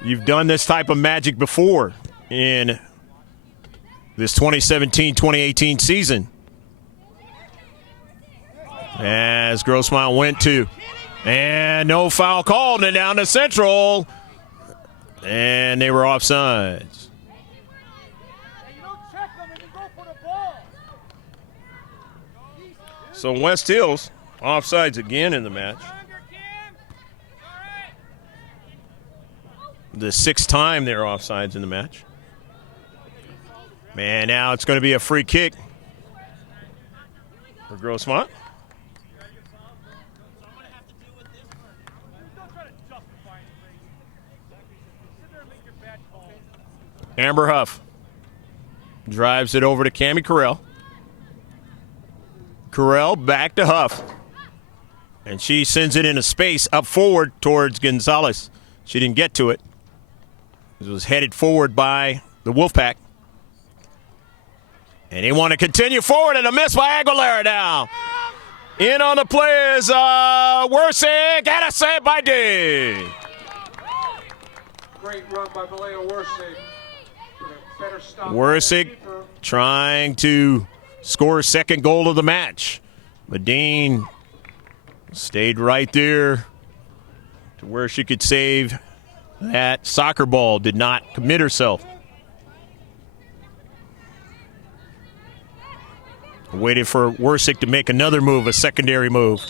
you've done this type of magic before in this 2017-2018 season. As Grossmont went to, and no foul called, and down to Central, and they were offsides. So West Hills offsides again in the match. The 6th time they're offsides in the match. Man, now it's going to be a free kick for Grossmont. Amber Huff drives it over to Cammie Carell. Carell back to Huff. And she sends it into space up forward towards Gonzalez. She didn't get to it. It was headed forward by the Wolfpack. And they want to continue forward, and a miss by Aguilera now. In on the play is Wersick, and a save by D. Great run by Malaya Wersick. Better stop. Wersick trying to score a second goal of the match. Medine stayed right there to where she could save that soccer ball. Did not commit herself. Waited for Wersick to make another move, a secondary move.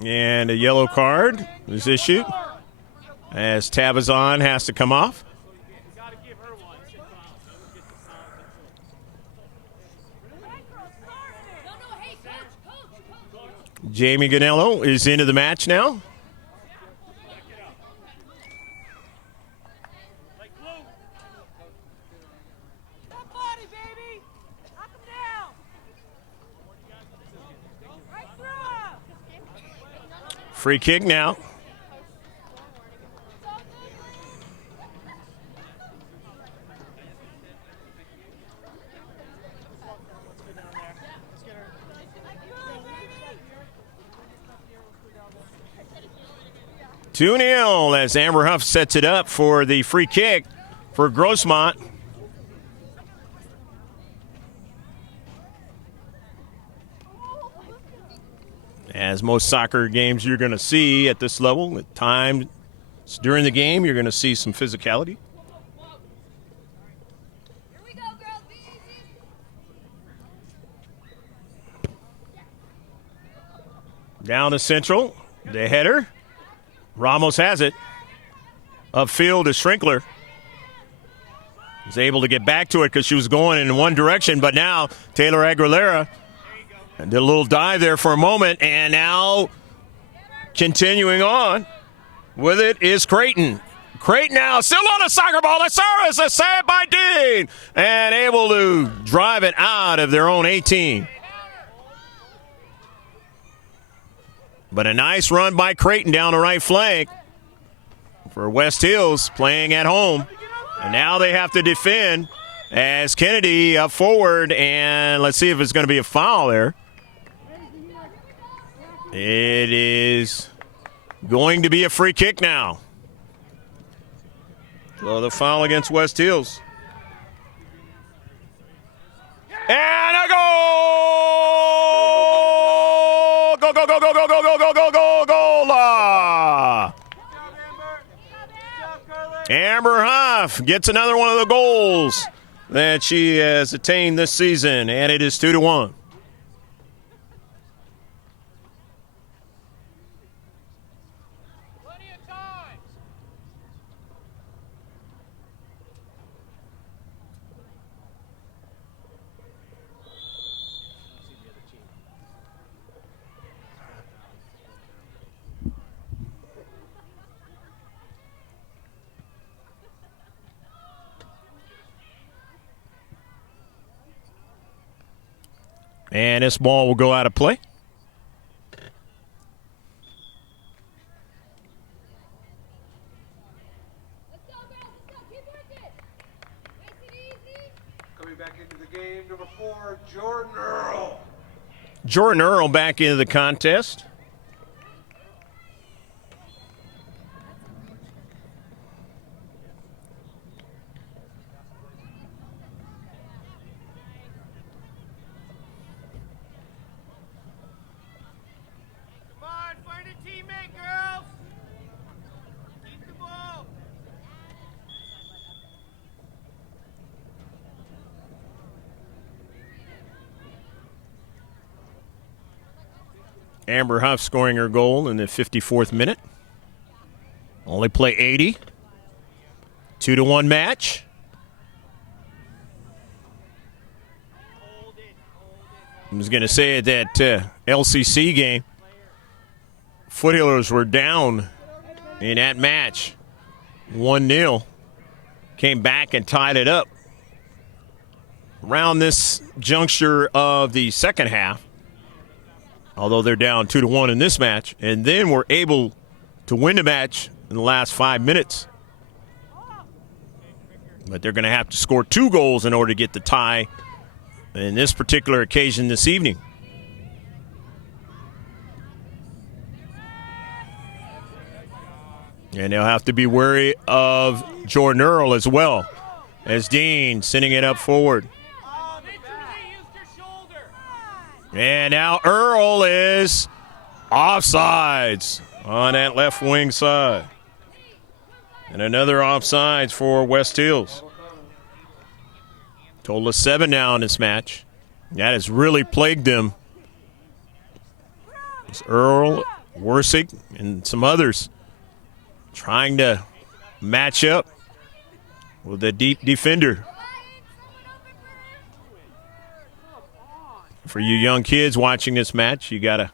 And a yellow card is issued as Tabazon has to come off. Jamie Ganello is into the match now. baby! Knock him down! Right through! Free kick now. Two 0 as Amber Huff sets it up for the free kick for Grossmont. As most soccer games you're going to see at this level, at times during the game, you're going to see some physicality. Here we go, girls. Be easy. Down to Central, the header. Ramos has it. Upfield to Schrinkler. Was able to get back to it because she was going in one direction, but now Taylor Aguilera did a little dive there for a moment, and now continuing on with it is Creighton. Creighton now still on a soccer ball. The service is saved by Dean and able to drive it out of their own 18. But a nice run by Creighton down the right flank for West Hills playing at home. And now they have to defend as Kennedy up forward, and let's see if it's going to be a foul there. It is going to be a free kick now. So the foul against West Hills. And a goal! Go, go, go, go, go, go, go, go, go, go, goal! Amber Huff gets another one of the goals that she has attained this season, and it is 2-1. Plenty of time. And this ball will go out of play. Let's go, girls. Let's go. Keep working. Nice and easy. Coming back into the game, number 4, Jordan Earl. Jordan Earl back into the contest. Come on, find a teammate, girls. Keep the ball. Amber Huff scoring her goal in the 54th minute. Only play 80. 2-1 match. I was going to say at that LCC game, Foothillers were down in that match 1-0. Came back and tied it up. Around this juncture of the second half, although they're down 2-1 in this match, and then were able to win the match in the last 5 minutes. But they're going to have to score 2 goals in order to get the tie in this particular occasion this evening. And they'll have to be wary of Jordan Earl as well, as Dean sending it up forward. And now Earl is offsides on that left wing side. And another offsides for West Hills. Total of 7 now in this match. That has really plagued them. It's Earl, Worsig, and some others trying to match up with a deep defender. For you young kids watching this match, you got to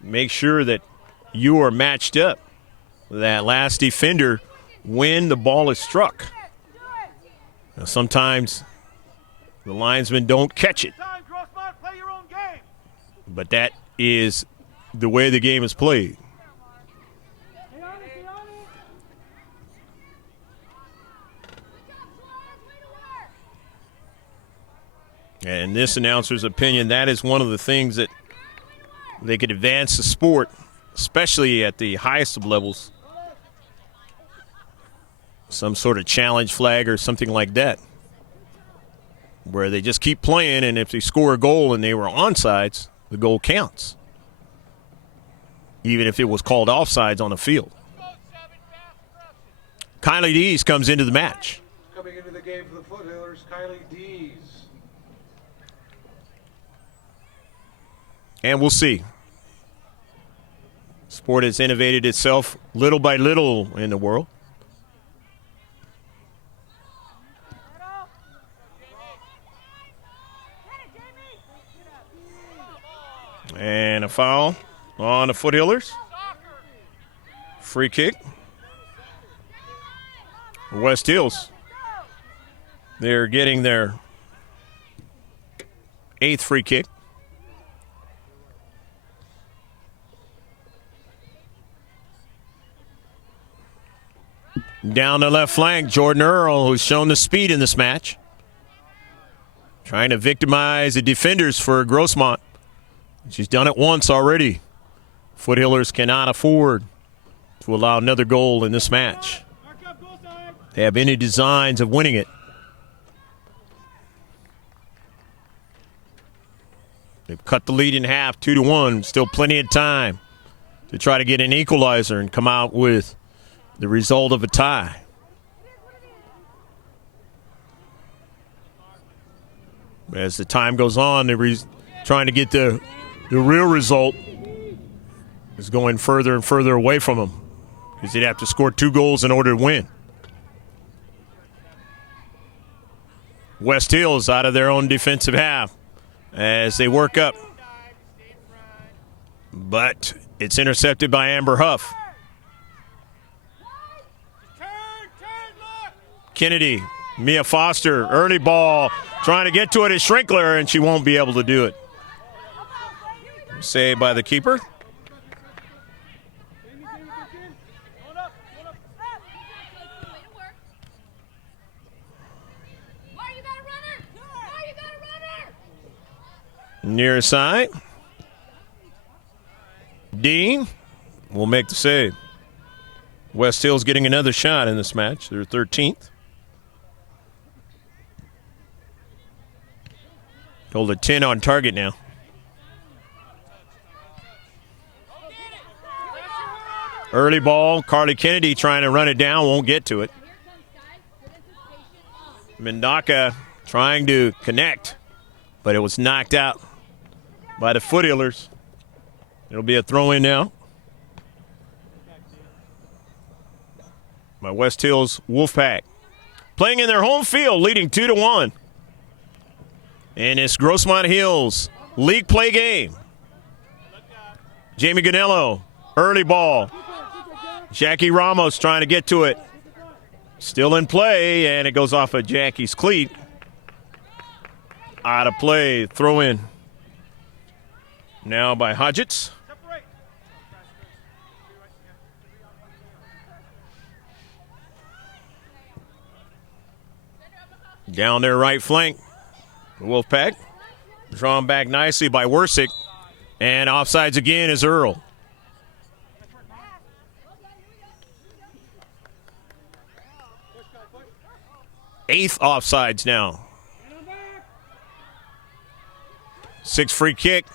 make sure that you are matched up with that last defender when the ball is struck. Now, sometimes The linesmen don't catch it. Time, Grossmont, play your own game. But that is the way the game is played. And in this announcer's opinion, that is one of the things that they could advance the sport, especially at the highest of levels. Some sort of challenge flag or something like that, where they just keep playing, and if they score a goal and they were onside, the goal counts, even if it was called offsides on the field. Kylie Dees comes into the match. Coming into the game for the Foothillers, Kylie Dees. And we'll see. Sport has innovated itself little by little in the world. And a foul on the Foothillers. Free kick. West Hills. They're getting their 8th free kick. Down the left flank, Jordan Earl, who's shown the speed in this match. Trying to victimize the defenders for Grossmont. She's done it once already. Foothillers cannot afford to allow another goal in this match. They have any designs of winning it. They've cut the lead in half, 2-1. Still plenty of time to try to get an equalizer and come out with the result of a tie. As the time goes on, they're trying to get the real result is going further and further away from them because they'd have to score 2 goals in order to win. West Hills out of their own defensive half as they work up. But it's intercepted by Amber Huff. Kennedy, Mia Foster, early ball, trying to get to it is Schrinkler, and she won't be able to do it. Saved by the keeper. Near side. Dean will make the save. West Hills getting another shot in this match, their 13th. Hold a 10 on target now. Early ball, Carly Kennedy trying to run it down, won't get to it. Mendaka trying to connect, but it was knocked out by the Foothillers. It'll be a throw-in now by West Hills Wolfpack. Playing in their home field, leading 2-1. And it's Grossmont Hills league play game. Jamie Ganello, early ball. Jackie Ramos trying to get to it. Still in play, and it goes off of Jackie's cleat. Out of play, throw in. Now by Hodgetts. Down their right flank. Wolfpack drawn back nicely by Wersick. And offsides again is Earl. Eighth offsides now. 6 free kick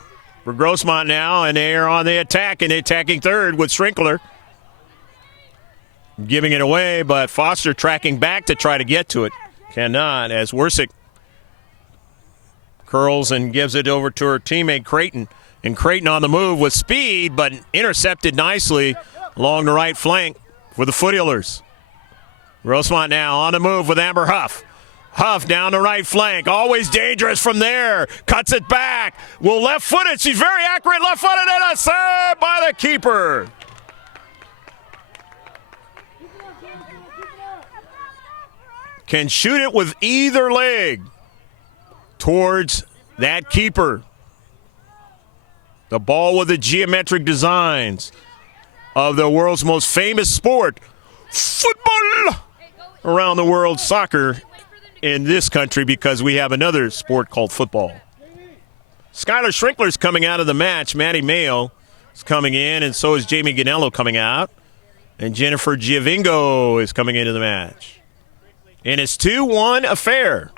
for Grossmont now, and they are on the attack, and attacking third with Schrinkler. Giving it away, but Foster tracking back to try to get to it. Cannot, as Wersick curls and gives it over to her teammate Creighton. And Creighton on the move with speed, but intercepted nicely along the right flank for the Foothillers. Grossmont now on the move with Amber Huff. Huff down the right flank, always dangerous from there. Cuts it back. Will left-footed. She's very accurate left-footed, and a save by the keeper. Can shoot it with either leg. towards that keeper. The ball with the geometric designs of the world's most famous sport, football. Around the world, soccer in this country, because we have another sport called football. Skylar Schrinkler's coming out of the match. Maddie Mayo is coming in, and so is Jamie Ganello coming out. And Jennifer Giovingo is coming into the match. And it's 2-1 affair.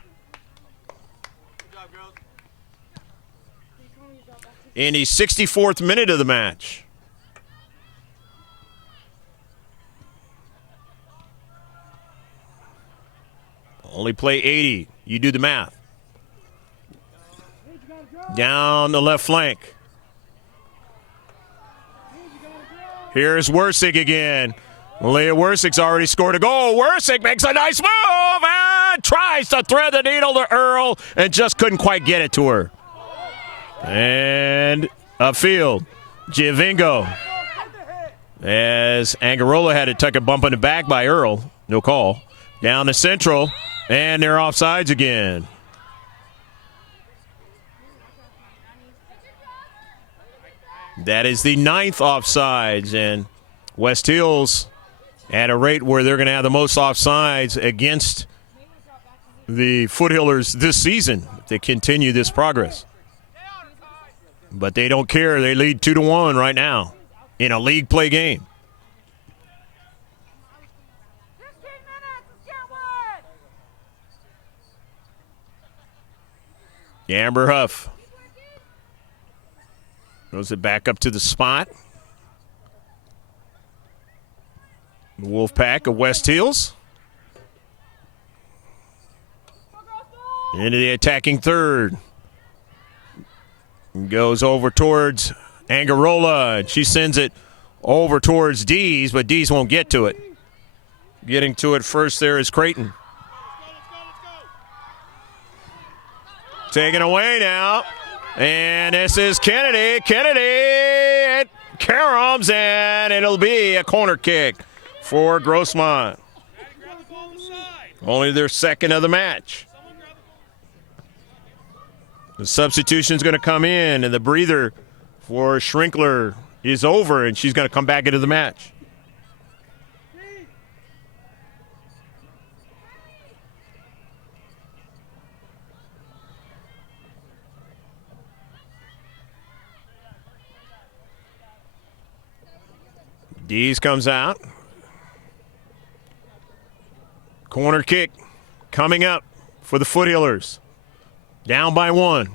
In the 64th minute of the match. Only play 80. You do the math. Down the left flank. Here's Wersick again. Leah Wersick's already scored a goal. Wersick makes a nice move and tries to thread the needle to Earl and just couldn't quite get it to her. And upfield, Giovingo. As Angarola had to tuck a bump in the back by Earl. No call. Down the central. And they're offsides again. That is the 9th offsides. And West Hills at a rate where they're going to have the most offsides against the Foothillers this season if they continue this progress. But they don't care. They lead 2-1 right now in a league play game. Amber Huff throws it back up to the spot. The Wolfpack of West Hills. Into the attacking third. Goes over towards Angarola, and she sends it over towards Dees, but Dees won't get to it. Getting to it first there is Creighton. Taken away now. And this is Kennedy. Kennedy at Karams, and it'll be a corner kick for Grossmont. Only their second of the match. The substitution's going to come in, and the breather for Schrinkler is over, and she's going to come back into the match. Dees comes out. Corner kick coming up for the Foothillers. Down by 1.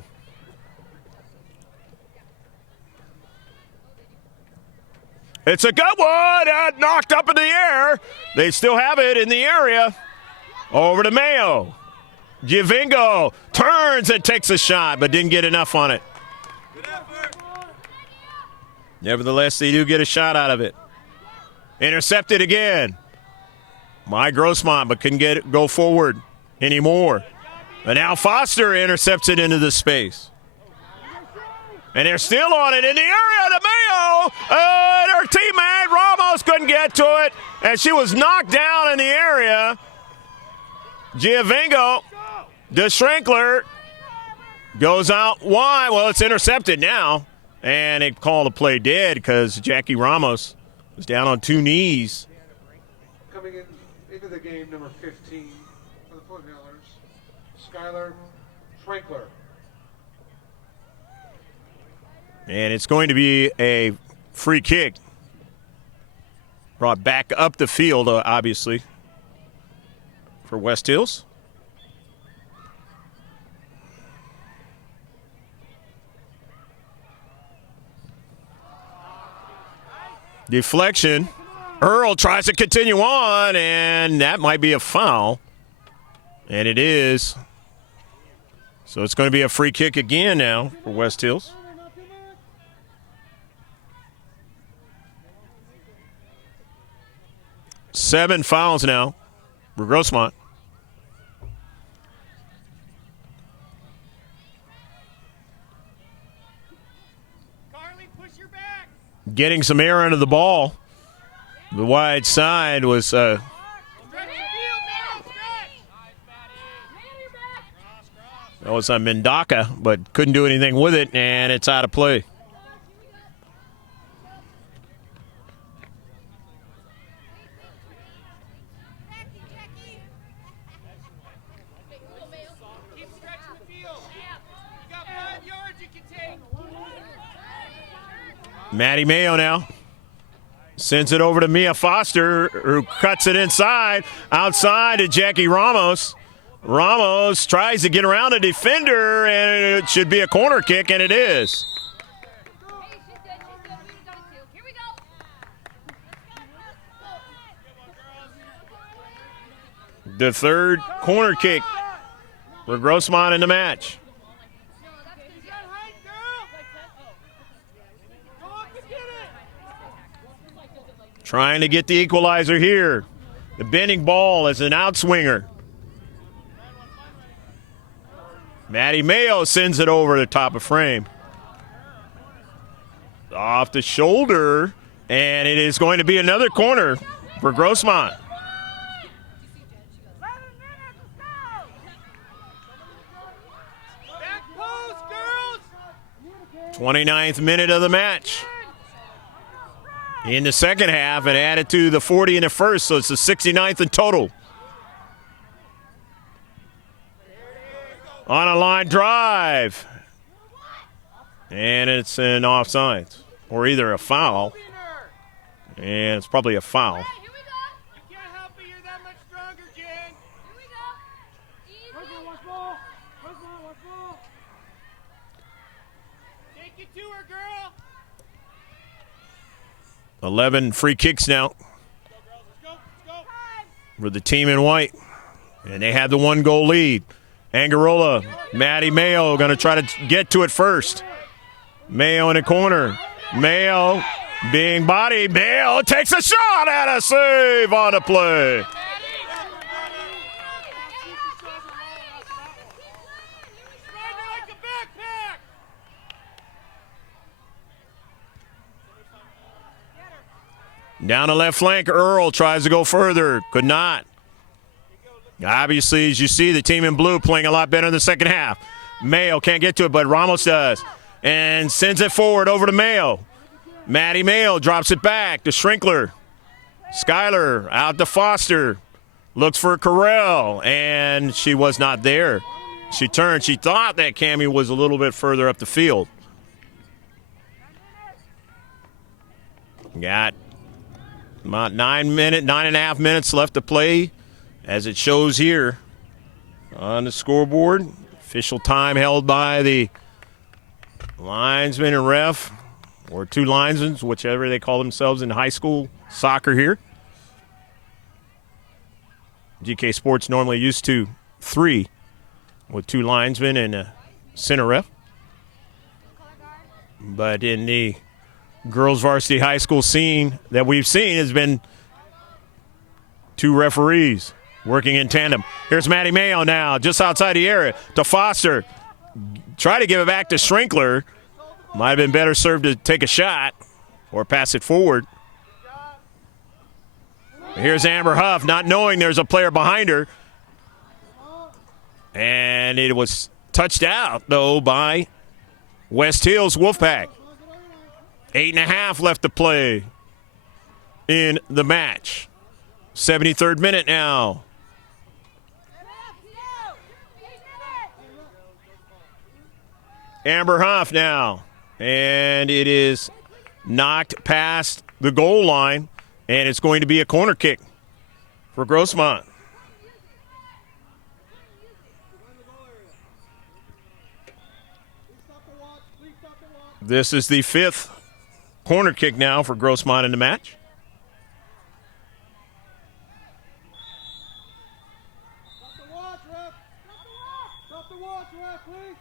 It's a good one. Knocked up in the air. They still have it in the area. Over to Mayo. Giovingo turns and takes a shot, but didn't get enough on it. Nevertheless, they do get a shot out of it. Intercepted again by Grossmont, but couldn't go forward anymore. And now Foster intercepts it into the space. And they're still on it in the area to Mayo. And her teammate Ramos couldn't get to it. And she was knocked down in the area. Giovingo, de Schrinkler, goes out wide. Well, it's intercepted now. And they call the play dead because Jackie Ramos was down on 2 knees. Coming into the game, number 15 for the Foothillers, Skylar Schrinkler. And it's going to be a free kick. Brought back up the field, obviously, for West Hills. Deflection. Earl tries to continue on, and that might be a foul. And it is. So it's going to be a free kick again now for West Hills. Seven fouls now for Grossmont. Getting some air under the ball. The wide side was That was on Mendaka, but couldn't do anything with it, and it's out of play. Keep stretching the field. You got 5 yards you can take. Maddie Mayo now sends it over to Mia Foster, who cuts it inside, outside to Jackie Ramos. Ramos tries to get around a defender, and it should be a corner kick, and it is. Here we go. The third corner kick for Grossmont in the match. Trying to get the equalizer here. The bending ball is an outswinger. Maddie Mayo sends it over the top of frame. Off the shoulder, and it is going to be another corner for Grossmont. 29th minute of the match. In the second half, and added to the 40 in the first, so it's the 69th in total. On a line drive. And it's an offside, or either a foul, and it's probably a foul. You can't help it, you're that much stronger, Jen. Take it to her, girl. 11 free kicks now Let's go. for the team in white. And they have the 1-goal lead. Angarola, Maddie Mayo going to try to get to it first. Mayo in the corner. Mayo being bodied. Mayo takes a shot and a save on the play. Ride her like a backpack. Down the left flank, Earl tries to go further. Could not. Obviously, as you see, the team in blue playing a lot better in the second half. Mayo can't get to it, but Ramos does. And sends it forward over to Mayo. Maddie Mayo drops it back to Schrinkler. Skyler out to Foster. Looks for Carell, and she was not there. She turned. She thought that Cammie was a little bit further up the field. Got about 9.5 minutes left to play, as it shows here on the scoreboard. Official time held by the linesman and ref, or two linesmen, whichever they call themselves in high school soccer here. GK Sports normally used to 3 with 2 linesmen and a center ref. But in the girls varsity high school scene that we've seen has been 2 referees working in tandem. Here's Maddie Mayo now, just outside the area to Foster. Try to give it back to Schrinkler. Might have been better served to take a shot or pass it forward. Here's Amber Huff, not knowing there's a player behind her. And it was touched out, though, by West Hills Wolfpack. 8.5 left to play in the match. 73rd minute now. Amber Huff now. And it is knocked past the goal line, and it's going to be a corner kick for Grossmont. This is the 5th corner kick now for Grossmont in the match. Stop the watch, ref. Stop the watch, ref, please.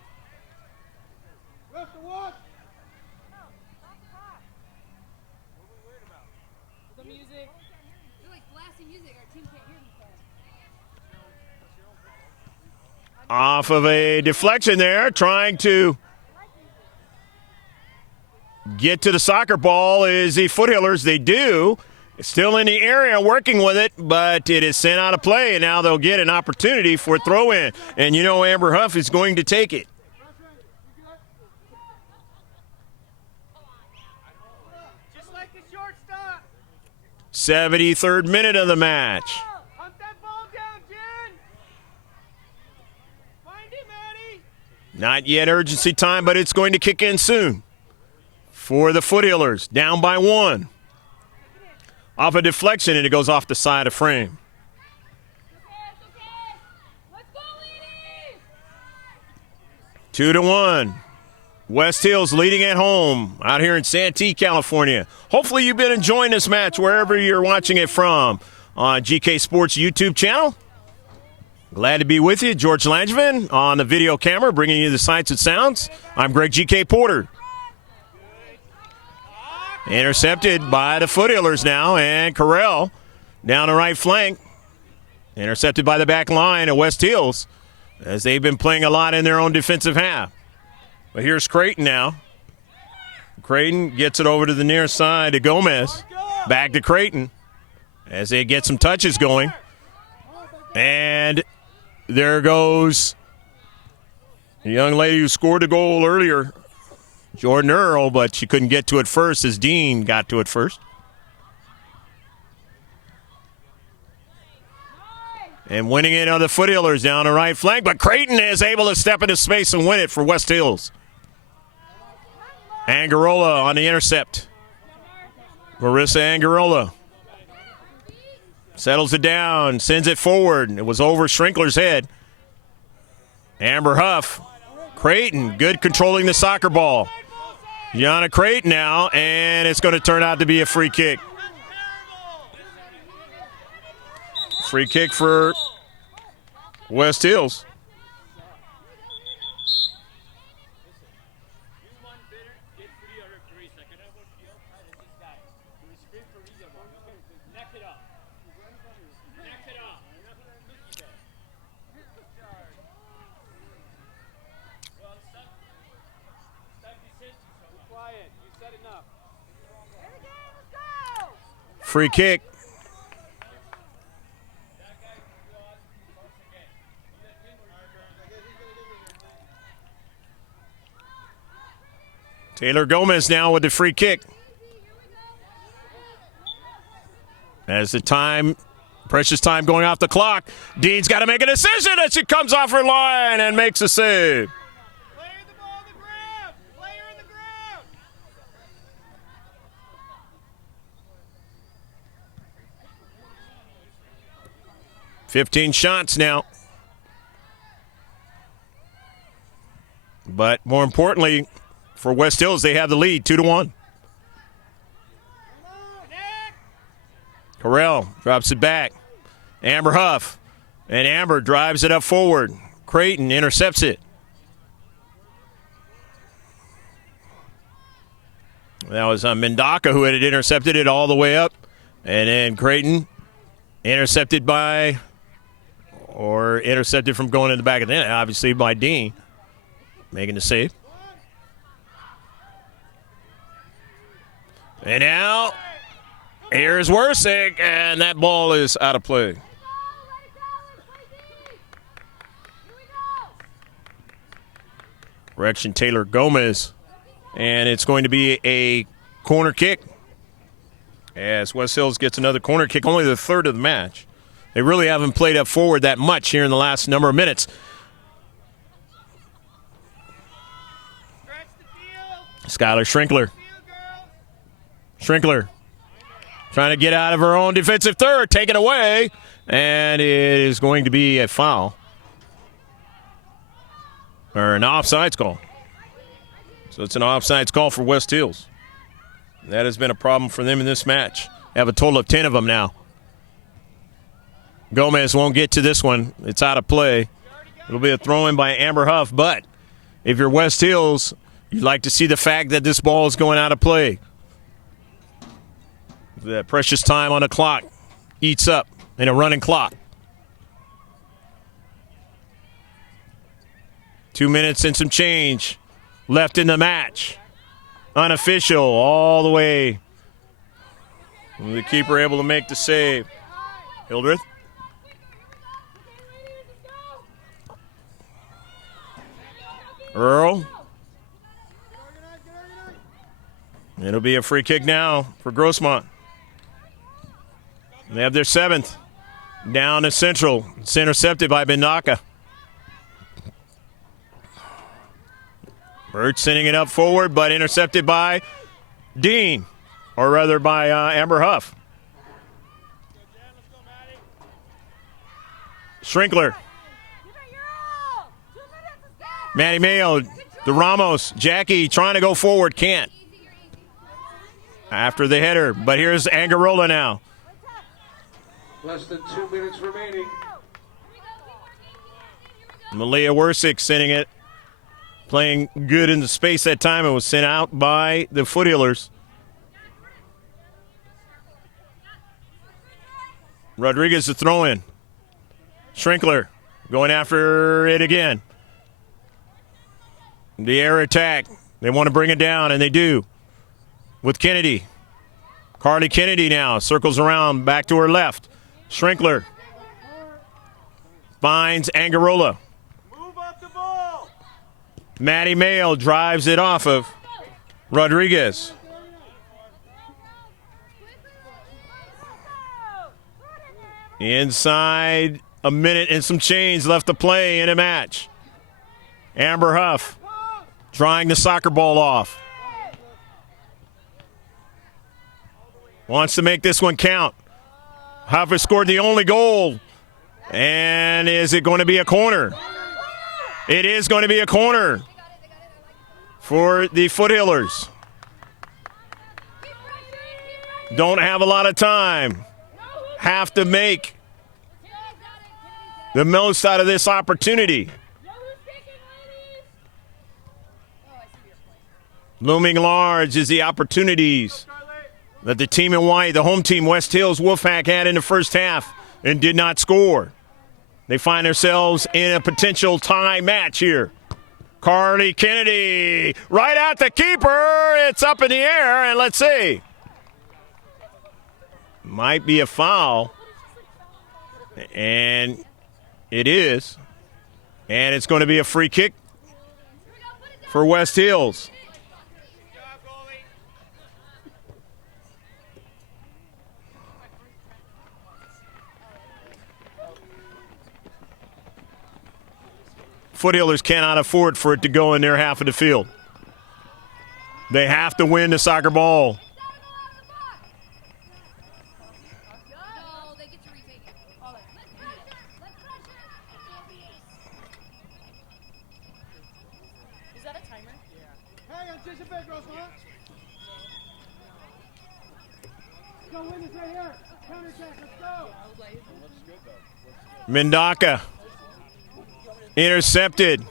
Ref, the watch. The music. They're like blasting music. Our team can't hear themselves. Off of a deflection there, trying to get to the soccer ball is the Foothillers. They do. Still in the area working with it, but it is sent out of play, and now they'll get an opportunity for a throw-in. And you know Amber Huff is going to take it. Just like a shortstop. 73rd minute of the match. Hunt that ball down, Jen. Find him, Maddie. Not yet urgency time, but it's going to kick in soon. For the Foothillers, down by 1. Off a deflection, and it goes off the side of frame. Let's go, ladies! 2-1. West Hills leading at home out here in Santee, California. Hopefully you've been enjoying this match wherever you're watching it from on GK Sports YouTube channel. Glad to be with you. George Langevin on the video camera, bringing you the sights and sounds. I'm Greg GK Porter. Intercepted by the Foothillers now, and Carell down the right flank. Intercepted by the back line of West Hills as they've been playing a lot in their own defensive half. But here's Creighton now. Creighton gets it over to the near side to Gomez. Back to Creighton as they get some touches going. And there goes the young lady who scored the goal earlier, Jordan Earl, but she couldn't get to it first as Dean got to it first. And winning it on the Foothillers down the right flank, but Creighton is able to step into space and win it for West Hills. Angarola on the intercept. Marissa Angarola settles it down, sends it forward. It was over Schrinkler's head. Amber Huff. Creighton, good controlling the soccer ball. Gianna Creighton now, and it's going to turn out to be a free kick. Free kick for West Hills. Free kick. Taylor Gomez now with the free kick. As the time, precious time going off the clock, Dean's got to make a decision as she comes off her line and makes a save. Player the ball on the ground. Player in the ground. 15 shots now. But more importantly, for West Hills, they have the lead, 2-1. Carell drops it back. Amber Huff. And Amber drives it up forward. Creighton intercepts it. That was Mendaka who had intercepted it all the way up. And then Creighton intercepted from going in the back of the net, obviously by Dean. Making the save. And now, here's Wersick, and that ball is out of play. Correction, Taylor Gomez. And it's going to be a corner kick as West Hills gets another corner kick, only the third of the match. They really haven't played up forward that much here in the last number of minutes. Skylar Schrinkler trying to get out of her own defensive third, take it away, and it is going to be a foul. Or an offsides call. So it's an offsides call for West Hills. That has been a problem for them in this match. They have a total of 10 of them now. Gomez won't get to this one. It's out of play. It'll be a throw-in by Amber Huff, but if you're West Hills, you'd like to see the fact that this ball is going out of play. The precious time on the clock eats up in a running clock. 2 minutes and some change left in the match. Unofficial all the way The keeper able to make the save. Hildreth. Earl. It'll be a free kick now for Grossmont. They have their 7th. Down to Central. It's intercepted by Bendaka. Burt sending it up forward, but intercepted by Dean, or rather by Amber Huff. Schrinkler. Maddie Mayo, the Ramos, Jackie trying to go forward, can't. After the header, but here's Angarola now. Less than 2 minutes remaining. Malia Wersick sending it. Playing good in the space that time. It was sent out by the Foot Healers. Rodriguez to throw in. Schrinkler going after it again. The air attack. They want to bring it down, and they do. With Kennedy. Carly Kennedy now circles around back to her left. Schrinkler finds Angarola. Move up the ball. Maddie Mayo drives it off of Rodriguez. Inside a minute and some change left to play in a match. Amber Huff drawing the soccer ball off. Wants to make this one count. Huff has scored the only goal. And is it going to be a corner? It is going to be a corner for the Foot Healers. Don't have a lot of time. Have to make the most out of this opportunity. Looming large is the opportunities that the team in white, the home team, West Hills Wolfpack, had in the first half and did not score. They find themselves in a potential tie match here. Carly Kennedy right at the keeper. It's up in the air, and let's see. Might be a foul. And it is. And it's going to be a free kick for West Hills. Foot Healers cannot afford for it to go in their half of the field. They have to win the soccer ball. Is that a timer? Yeah. Hey, anticipate, Grossmont. Let's go win this right here. Counter attack, let's go. Mendaka. Intercepted.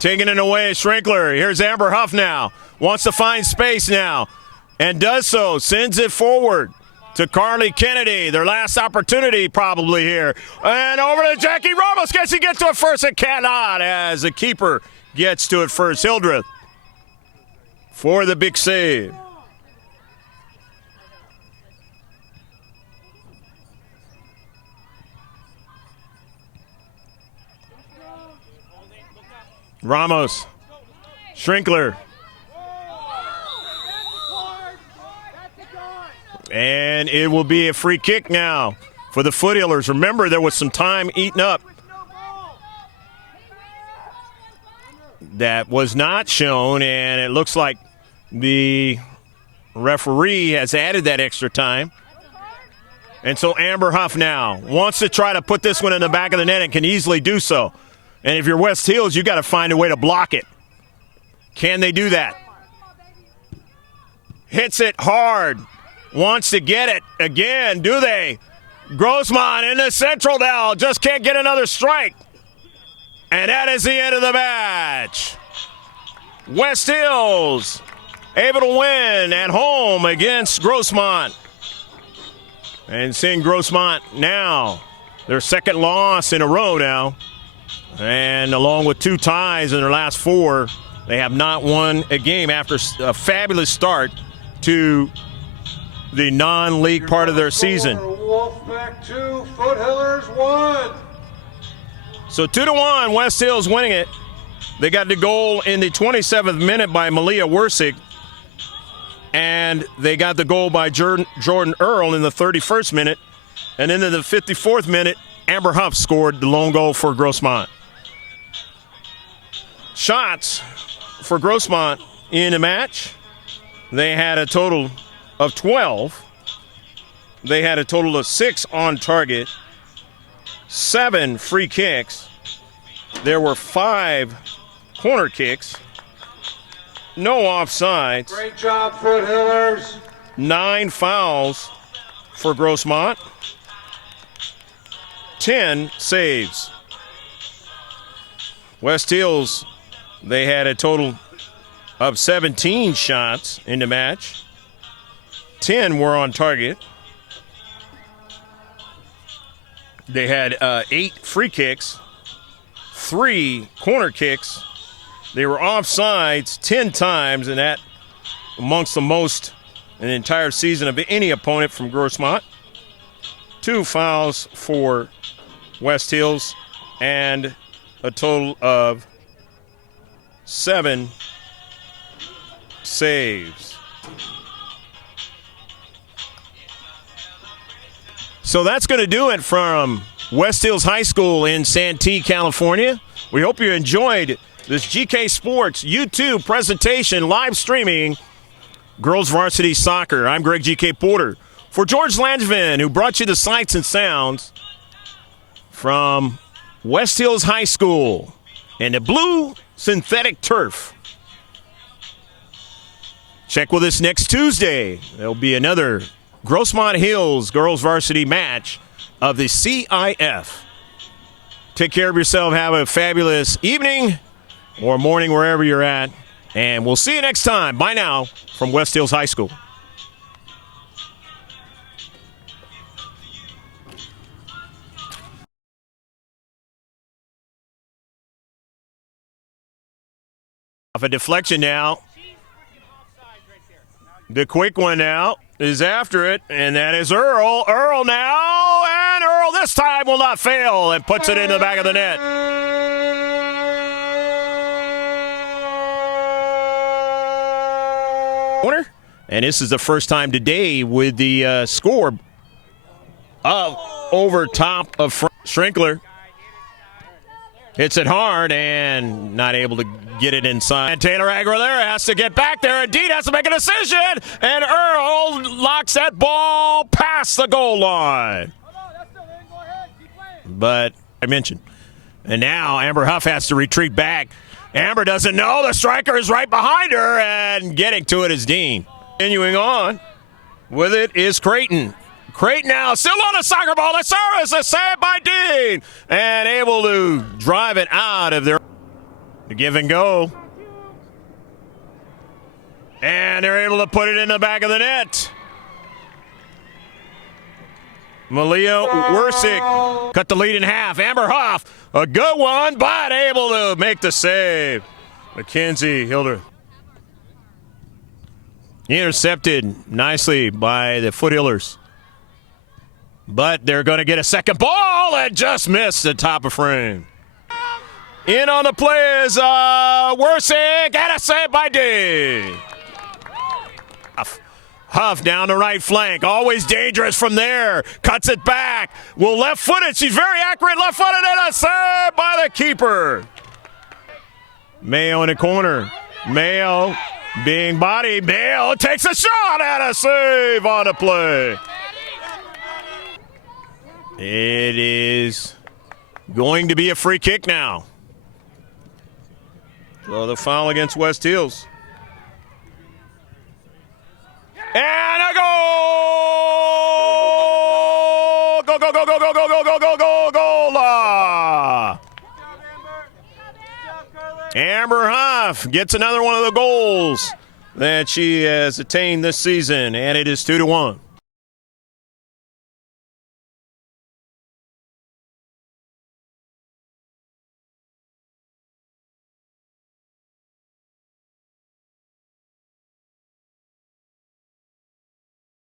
Taking it away, Schrinkler. Here's Amber Huff now. Wants to find space now. And does so. Sends it forward to Carly Kennedy. Their last opportunity probably here. And over to Jackie Ramos. Gets he gets to it first and cannot as the keeper gets to it first. Hildreth for the big save. Ramos, Schrinkler, and it will be a free kick now for the Foot Healers. Remember, there was some time eaten up that was not shown, and it looks like the referee has added that extra time. And so Amber Huff now wants to try to put this one in the back of the net and can easily do so. And if you're West Hills, you got to find a way to block it. Can they do that? Hits it hard. Wants to get it again. Do they? Grossmont in the central now. Just can't get another strike. And that is the end of the match. West Hills able to win at home against Grossmont. And seeing Grossmont now, their second loss in a row now. And along with 2 ties in their last 4, They have not won a game after a fabulous start to the non-league part of their season. Wolfpack 2, Foothillers 1. So 2-1, West Hills winning it. They got the goal in the 27th minute by Malia Wersick. And they got the goal by Jordan Earl in the 31st minute. And then in the 54th minute, Amber Huff scored the lone goal for Grossmont. Shots for Grossmont in the match. They had a total of 12. They had a total of 6 on target, 7 free kicks. There were 5 corner kicks, no offsides. Great job, Foothillers. 9 fouls for Grossmont, 10 saves. West Hills, they had a total of 17 shots in the match. 10 were on target. They had 8 free kicks, 3 corner kicks. They were offsides 10 times, and that amongst the most in the entire season of any opponent from Grossmont. 2 fouls for West Hills, and a total of 7 saves. So that's going to do it from West Hills High School in Santee, California. We hope you enjoyed this GK Sports YouTube presentation, live streaming Girls Varsity Soccer. I'm Greg GK Porter. For George Langevin, who brought you the sights and sounds from West Hills High School and the blue synthetic turf. Check with us next Tuesday. There'll be another Grossmont Hills Girls Varsity match of the CIF. Take care of yourself. Have a fabulous evening or morning wherever you're at. And we'll see you next time. Bye now from West Hills High School. Off a deflection now. The quick one now is after it, and that is Earl. Earl now, and Earl this time will not fail and puts it in the back of the net. Corner, and this is the first time today with the score over top of Schrinkler. Hits it hard and not able to get it inside. And Taylor Aguilera has to get back there. Indeed has to make a decision. And Earl locks that ball past the goal line. But I mentioned. And now Amber Huff has to retreat back. Amber doesn't know. The striker is right behind her. And getting to it is Dean. Continuing on with it is Creighton. Creighton now still on a soccer ball. The service is saved by Dean and able to drive it out of their give and go. And they're able to put it in the back of the net. Malia Wersick cut the lead in half. Amber Huff, a good one, but able to make the save. Mackenzie Hildreth. Intercepted nicely by the Foothillers. But they're going to get a second ball and just missed the top of frame. In on the play is Wersick, and a save by D. Huff down the right flank, always dangerous from there. Cuts it back, will left-footed. She's very accurate, left-footed, and a save by the keeper. Mayo in the corner. Mayo being bodied. Mayo takes a shot and a save on the play. It is going to be a free kick now. So the foul against West Hills. And a goal! Go, go, go, go, go, go, go, go, go, go, goal! Amber Huff gets another one of the goals that she has attained this season, and it is 2-1.